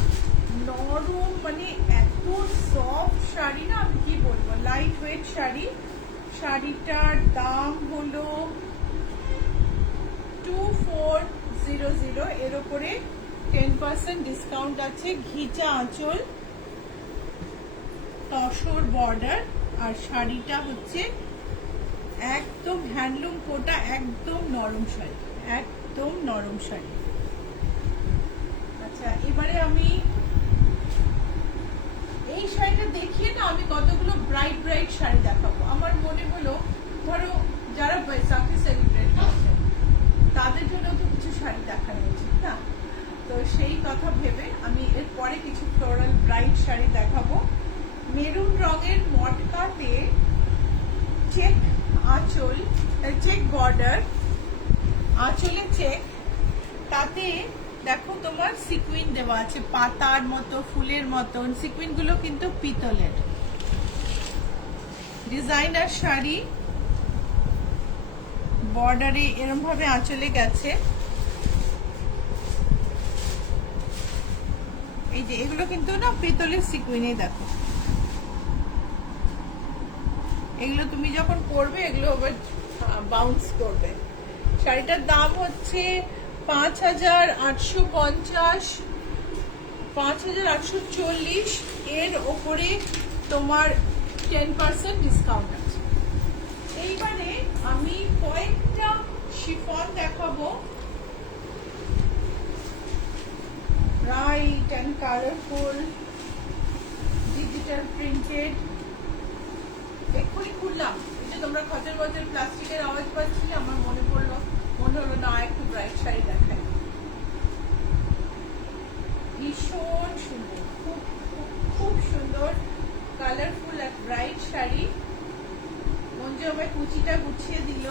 নরম, মানে এত সফট শাড়ি না, আমি কি বলবো, লাইট ওয়েট শাড়ি। শাড়িটার দাম হলো 2400। এর উপরে 10% ডিসকাউন্ট আছে। ঘিচা আঁচল, তসর বর্ডার, আর শাড়িটা হচ্ছে একদম হ্যান্ডলুম কোটা, একদম নরম শাড়ি, একদম নরম শাড়ি। আচ্ছা, এবারে আমি এই শাড়িটা দেখিয়ে না আমি কতগুলো ব্রাইট ব্রাইট শাড়ি দেখাবো। আমার মনে হলো, ধরো যারা বৈশাখী সেলিব্রেট করছে তাদের জন্য তো কিছু শাড়ি দেখানো উচিত না, তো সেই কথা ভেবে আমি এরপরে কিছু ফ্লোরাল ব্রাইট শাড়ি দেখাবো। মেরুন রঙের মটকাতে চেক আঁচল, চেক বর্ডার, আঁচলে চেক, তাতে দেখো তোমার সিকুইন দেওয়া আছে, পাতার মতো, ফুলের মতন। সিকুইন গুলো কিন্তু পিতলের। ডিজাইনার শাড়ি, বর্ডারে এরকম ভাবে আঁচলে গেছে। এই যে এগুলো কিন্তু না পিতলের সিকুইনে, দেখো এগুলো তুমি যখন পরবে এগুলো আবার বাউন্স করবে। শাড়িটার দাম হচ্ছে 5850, 5840 এর ওপরে তোমার 10% ডিসকাউন্ট আছে। এইবারে আমি কয়েকটা শিফন দেখাবো, bright and colourful digital printed. এক্ষুনি খুললাম, এটা তোমরা খচর বচর প্লাস্টিকের আওয়াজ পাচ্ছি, আমার মনে হলো না একটু ব্রাইট শাড়ি দেখাই। ভীষণ সুন্দর, খুব খুব খুব সুন্দর কালারফুল এক ব্রাইট শাড়ি। মঞ্জু আমায় কুচিটা গুছিয়ে দিল।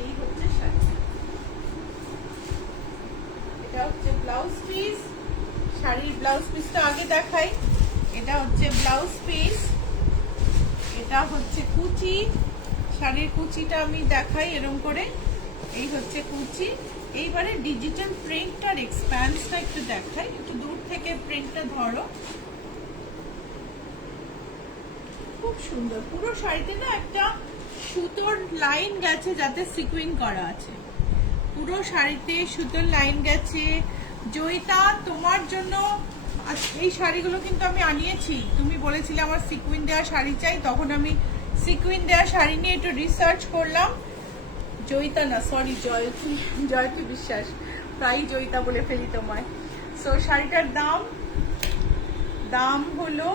এই হচ্ছে শাড়ি, এটা হচ্ছে ব্লাউজ পিস। শাড়ির ব্লাউজ পিসটা আগে দেখাই। এটা হচ্ছে ব্লাউজ পিস, এটা হচ্ছে কুচি। শাড়ির কুচিটা আমি দেখাই এরকম করে। এই হচ্ছে কুচি। এইবারে ডিজিটাল প্রিন্ট আর এক্সপ্যান্সটা একটু দেখাই, একটু দূর থেকে প্রিন্টটা ধরো। খুব সুন্দর, পুরো শাড়িতে না একটা সুতোর লাইন গেছে যাতে সিকুইন করা আছে। পুরো শাড়িতে সুতোর লাইন গেছে। জয়িতা, তোমার জন্য এই শাড়িগুলো কিন্তু আমি আনিয়েছি। তুমি বলেছিলে আমার সিকুইন দেওয়া শাড়ি চাই, তখন আমি সিকুইন দেওয়া শাড়ি নিয়ে একটু রিসার্চ করলাম। জয়িতা না, সরি, জয়তী বিশ্বাস, প্রায় জয়িতা বলে ফেলি তোমায়। সো শাড়িটার দাম হলো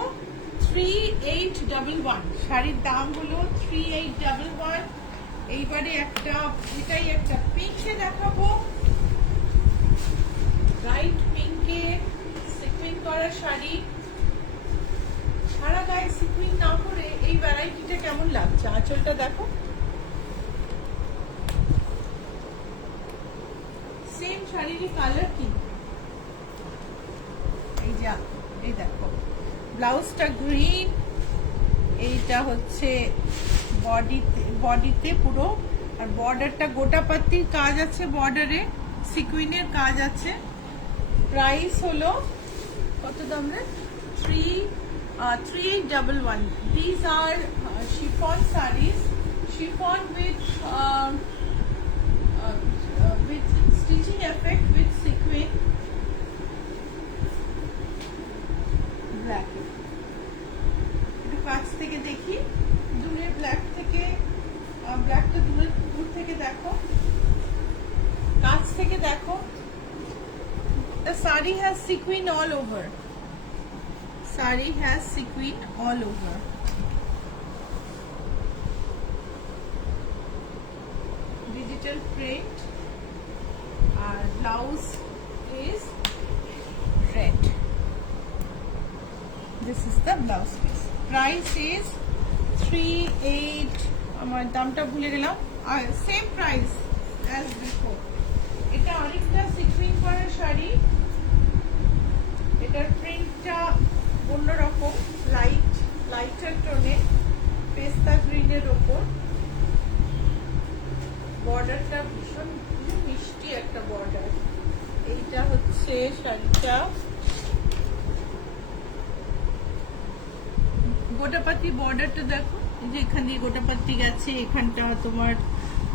3811। শাড়ির দাম হলো 3811। এইবারে এটাই একটা পিঙ্কে দেখাবো, ব্রাইট পিঙ্কে সিকুইন করা শাড়ি। সারা গায়ে সিকুইন না করে এই ভ্যারাইটিটা কেমন লাগছে, আঁচলটা দেখো। সেম শাড়িরই কালার কিন্তু এই দেখো, ব্লাউজটা গ্রিন, এইটা হচ্ছে বডিতে পুরো, আর বর্ডারটা গোটা পাত্তির কাজ আছে, বর্ডারে সিকুইনের কাজ আছে। প্রাইস হলো কত দাম রে? 3811। These are chiffon sarees, chiffon with stitching effect with sequin, black। একটু কাছ থেকে দেখি, দূরে ব্ল্যাকটা দূর থেকে দেখো, কাছ থেকে দেখো। The saree has sequin all over. Saree has sequin all over. Digital print. Our blouse is red. This is the blouse piece. Price is 38. আমার দামটা ভুলে গেলাম। Same price as before. এটা অনেকটা সিকুইন করা শাড়ি। এটার প্রিন্টটা অন্যরকম, লাইটার টোনে, পেস্তা গ্রিনের ওপর। বর্ডারটা ভীষণ মিষ্টি একটা বর্ডার। এইটা হচ্ছে শাড়িটা, গোটাপাতি বর্ডারটা দেখো, যে এখান দিয়ে গোটাপাতি গেছে, এখানটা তোমার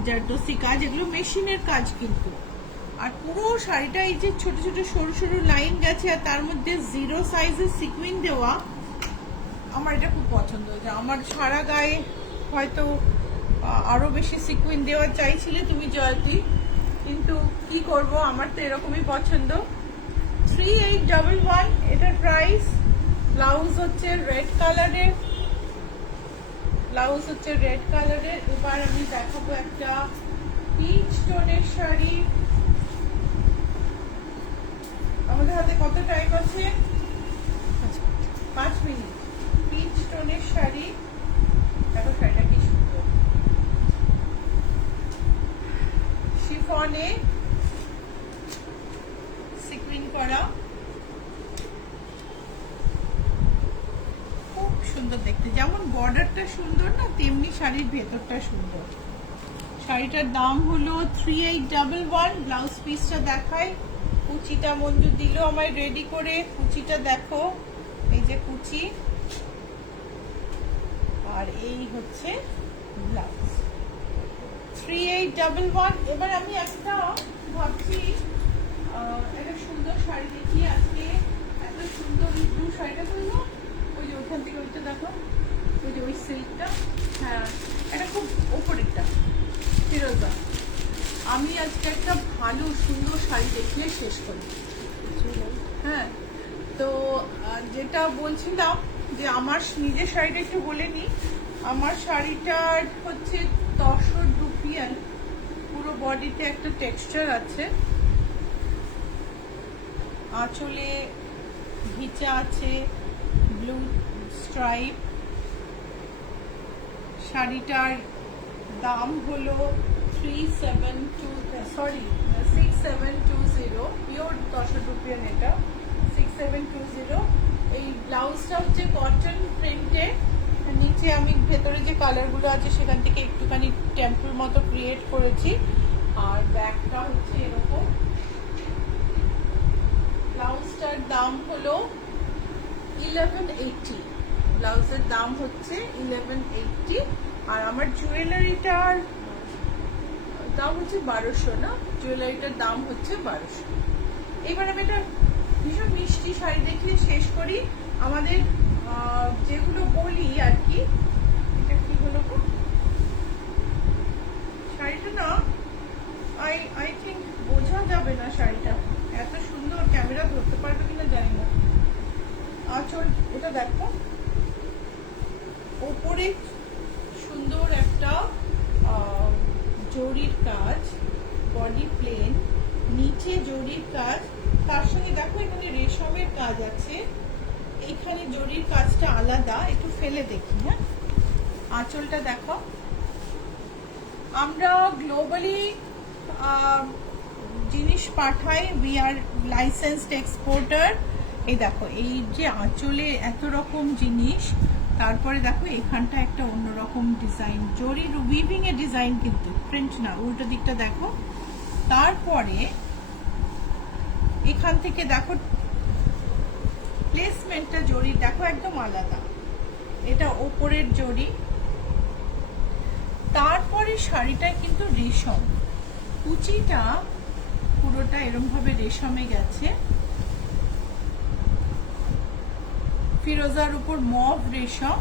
জারদোসি কাজ, এগুলো মেশিনের কাজ কিন্তু। আর পুরো শাড়িটা এই যে ছোট ছোট সরু সরু লাইন গেছে, আর তার মধ্যে 0 সাইজের সিকুইন দেওয়া, আমার এটা খুব পছন্দ হয়েছে। আমার সারা গায়ে হয়তো আরো বেশি সিকুইন দেওয়া চাইছিলে তুমি জয়তী, কিন্তু কি করব, আমার তো এরকমই পছন্দ। 3811 এটার প্রাইস। ব্লাউজ হচ্ছে রেড কালারের, এবার আমি দেখাবো একটা পিচ টোনের শাড়ি। আমাদের হাতে কত টাইম আছে? 5 মিনিট। পিচ টোনের শাড়ি, দেখো শাড়িটা কি সুন্দর, শিফনে সিকুইন করা, খুব সুন্দর দেখতে। যেমন বর্ডারটা সুন্দর না, তেমনি শাড়ির ভেতরটা সুন্দর। শাড়িটার দাম হলো 3811। ব্লাউজ পিসটা দেখাই। কুচিটা মঞ্জু দিল আমায় রেডি করে, কুচিটা দেখো, এই যে কুচি, আর এই হচ্ছে ব্লাউজ। 3811। এবার আমি একটা ভাবছি একটা সুন্দর শাড়ি দেখিয়ে আজকে। এত সুন্দর ওই ব্লু শাড়িটা করলো, ওই যে ওইখান থেকে ওইটা দেখো, ওই যে ওই সিল্কটা, হ্যাঁ এটা খুব ওপরেরটা ফিরোজা। আমি আজকে একটা ভালো সুন্দর শাড়ি দেখিয়ে শেষ করি। হ্যাঁ, তো যেটা বলছিলাম যে আমার নিজের শাড়িটা একটু বলে নিই। আমার শাড়িটার হচ্ছে তসর রুপিয়ান, পুরো বডিতে একটা টেক্সচার আছে, আঁচলে ঘিচা আছে ব্লু স্ট্রাইপ। শাড়িটার দাম হলো 6720, পিওর 10 রুপিয়ান, এটা 6720। এই ব্লাউজটা হচ্ছে কটন প্রিন্টে, নিচে আমি ভেতরে যে কালারগুলো আছে সেখান থেকে একটুখানি টেম্পল মতো ক্রিয়েট করেছি। আর ব্যাগটা হচ্ছে এরকম। ব্লাউজটার দাম হলো 1180, ব্লাউজের দাম হচ্ছে 1180। আর আমার জুয়েলারিটার দাম হচ্ছে 1200, না জুয়েলারিটার দাম হচ্ছে 1200। এবার আমি একটা ভীষণ মিষ্টি শাড়ি দেখিয়ে শেষ করি। আমাদের যেগুলো বলি আর কি, এটা কি হলো গো শাড়িটা, না আই থিঙ্ক বোঝা যাবে না শাড়িটা, এত সুন্দর ক্যামেরা ধরতে পারবে কিনা জানি না। আঁচল এটা দেখো, ওপরে সুন্দর একটা জরির কাজ, বডি প্লেন, নিচে জরির কাজ, তার সঙ্গে দেখো এখানে রেশমের কাজ আছে। এখানে জরির কাজটা আলাদা, একটু ফেলে দেখি। হ্যাঁ, আঁচলটা দেখো। আমরা গ্লোবালি জিনিস পাঠাই, উই আর লাইসেন্সড এক্সপোর্টার। এই দেখো, এই যে আঁচলে এত রকম জিনিস, তারপরে দেখো এখানটা একটা অন্যরকম ডিজাইন, জরির উইভিং এর ডিজাইন, কিন্তু প্রিন্ট না, উল্টো দিকটা দেখো। তারপরে এখান থেকে দেখো প্লেসমেন্টটা জরি দেখো একদম আলাদা, এটা ওপরের জরি। তারপরে শাড়িটা কিন্তু রেশম, কুচিটা পুরোটা এরকম ভাবে রেশমে গেছে, ফিরোজার উপর মভ রেশম,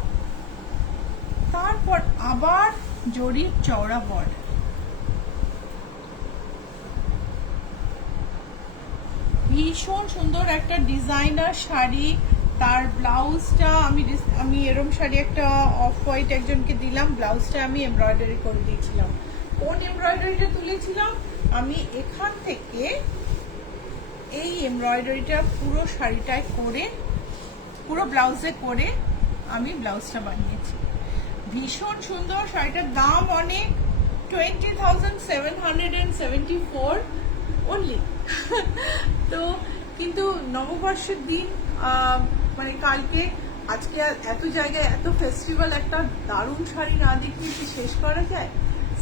তারপর আবার জরির চওড়া বর্ডার। ভীষণ সুন্দর একটা ডিজাইনার শাড়ি। তার ব্লাউজটা আমি এরম শাড়ি একটা অফ হোয়াইট একজনকে দিলাম, ব্লাউজটা আমি এমব্রয়ডারি করে দিয়েছিলাম। কোন এমব্রয়ডারিটা তুলেছিলাম আমি এখান থেকে, এই এমব্রয়ডারিটা পুরো শাড়িটায় করে, পুরো ব্লাউজে করে আমি ব্লাউজটা বানিয়েছি। ভীষণ সুন্দর শাড়িটার দাম অনেক, 20,774 অনলি। তো কিন্তু নববর্ষের দিন, মানে কালকে, আজকে এত জায়গায় এত ফেস্টিভ্যাল, একটা দারুণ শাড়ি না দেখিয়ে কি শেষ করা যায়?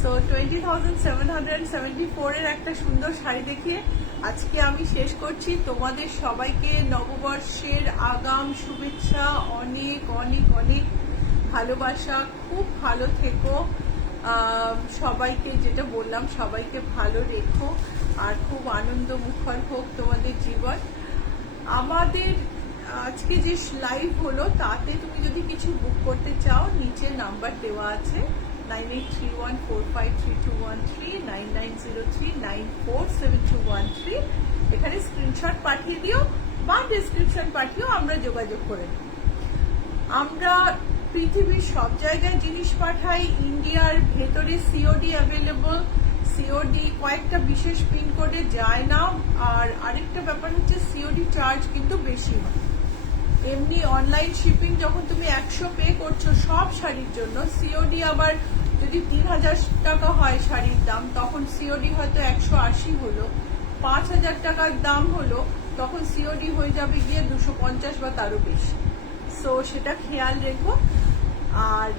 সো 20,774 এর একটা সুন্দর শাড়ি দেখিয়ে আজকে আমি শেষ করছি। তোমাদের সবাইকে নববর্ষের আগাম শুভেচ্ছা, অনেক অনেক অনেক ভালোবাসা, খুব ভালো থেকো। সবাইকে যেটা বললাম, সবাইকে ভালো রেখো, আর খুব আনন্দ মুখর হোক তোমাদের জীবন। আমাদের আজকে যে লাইভ হলো তাতে তুমি যদি কিছু বুক করতে চাও, নিচে নাম্বার দেওয়া আছে 9831453213, 9903947213। এখানে স্ক্রিনশট পাঠিয়ে দিও বা ডেসক্রিপশন পাঠিয়েও আমরা যোগাযোগ করে নেব। আমরা পৃথিবীর সব জায়গায় জিনিস পাঠাই, ইন্ডিয়ার ভেতরে সিওডি অ্যাভেলেবল, সিওডি কয়েকটা বিশেষ পিনকোডে যায় না। আর আরেকটা ব্যাপার হচ্ছে সিওডি চার্জ কিন্তু বেশি হয়। এমনি অনলাইন শিপিং যখন তুমি 100 পে করছো সব শাড়ির জন্য, সিওডি আবার যদি 3000 টাকা হয় শাড়ির দাম, তখন সিওডি হয়তো 180 হলো, 5000 টাকার দাম হলো, তখন সিওডি হয়ে যাবে গিয়ে 250 বা তারও বেশি। সো সেটা খেয়াল রেখো। আর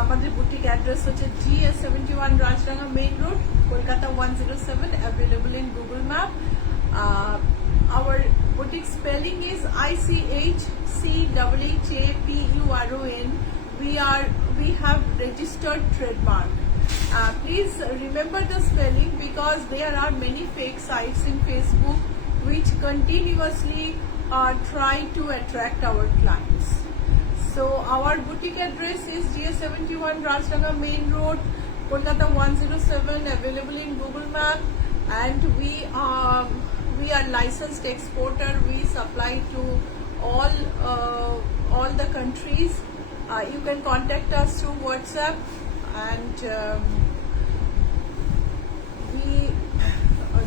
আমাদের বুটিক অ্যাড্রেস হচ্ছে GS71 Rajdanga main road, Kolkata 107, available in Google Map. Our boutique spelling is ICHCHHAPURON. We have registered trademark. Please remember the spelling, because there are many fake sites in Facebook which continuously try to attract our clients. So our boutique address is GS71 Rajnagar Main Road, Kolkata 107, available in Google Map, and we are licensed exporter. We supply to all the countries. You can contact us through WhatsApp, and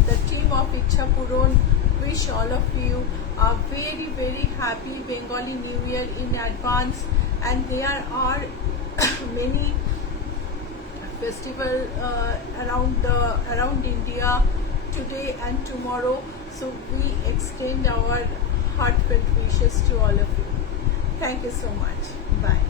the team of Ichhapuron wish all of you a very, very happy Bengali New Year in advance. And there are many festivals around India today and tomorrow. So we extend our heartfelt wishes to all of you. Thank you so much. Bye.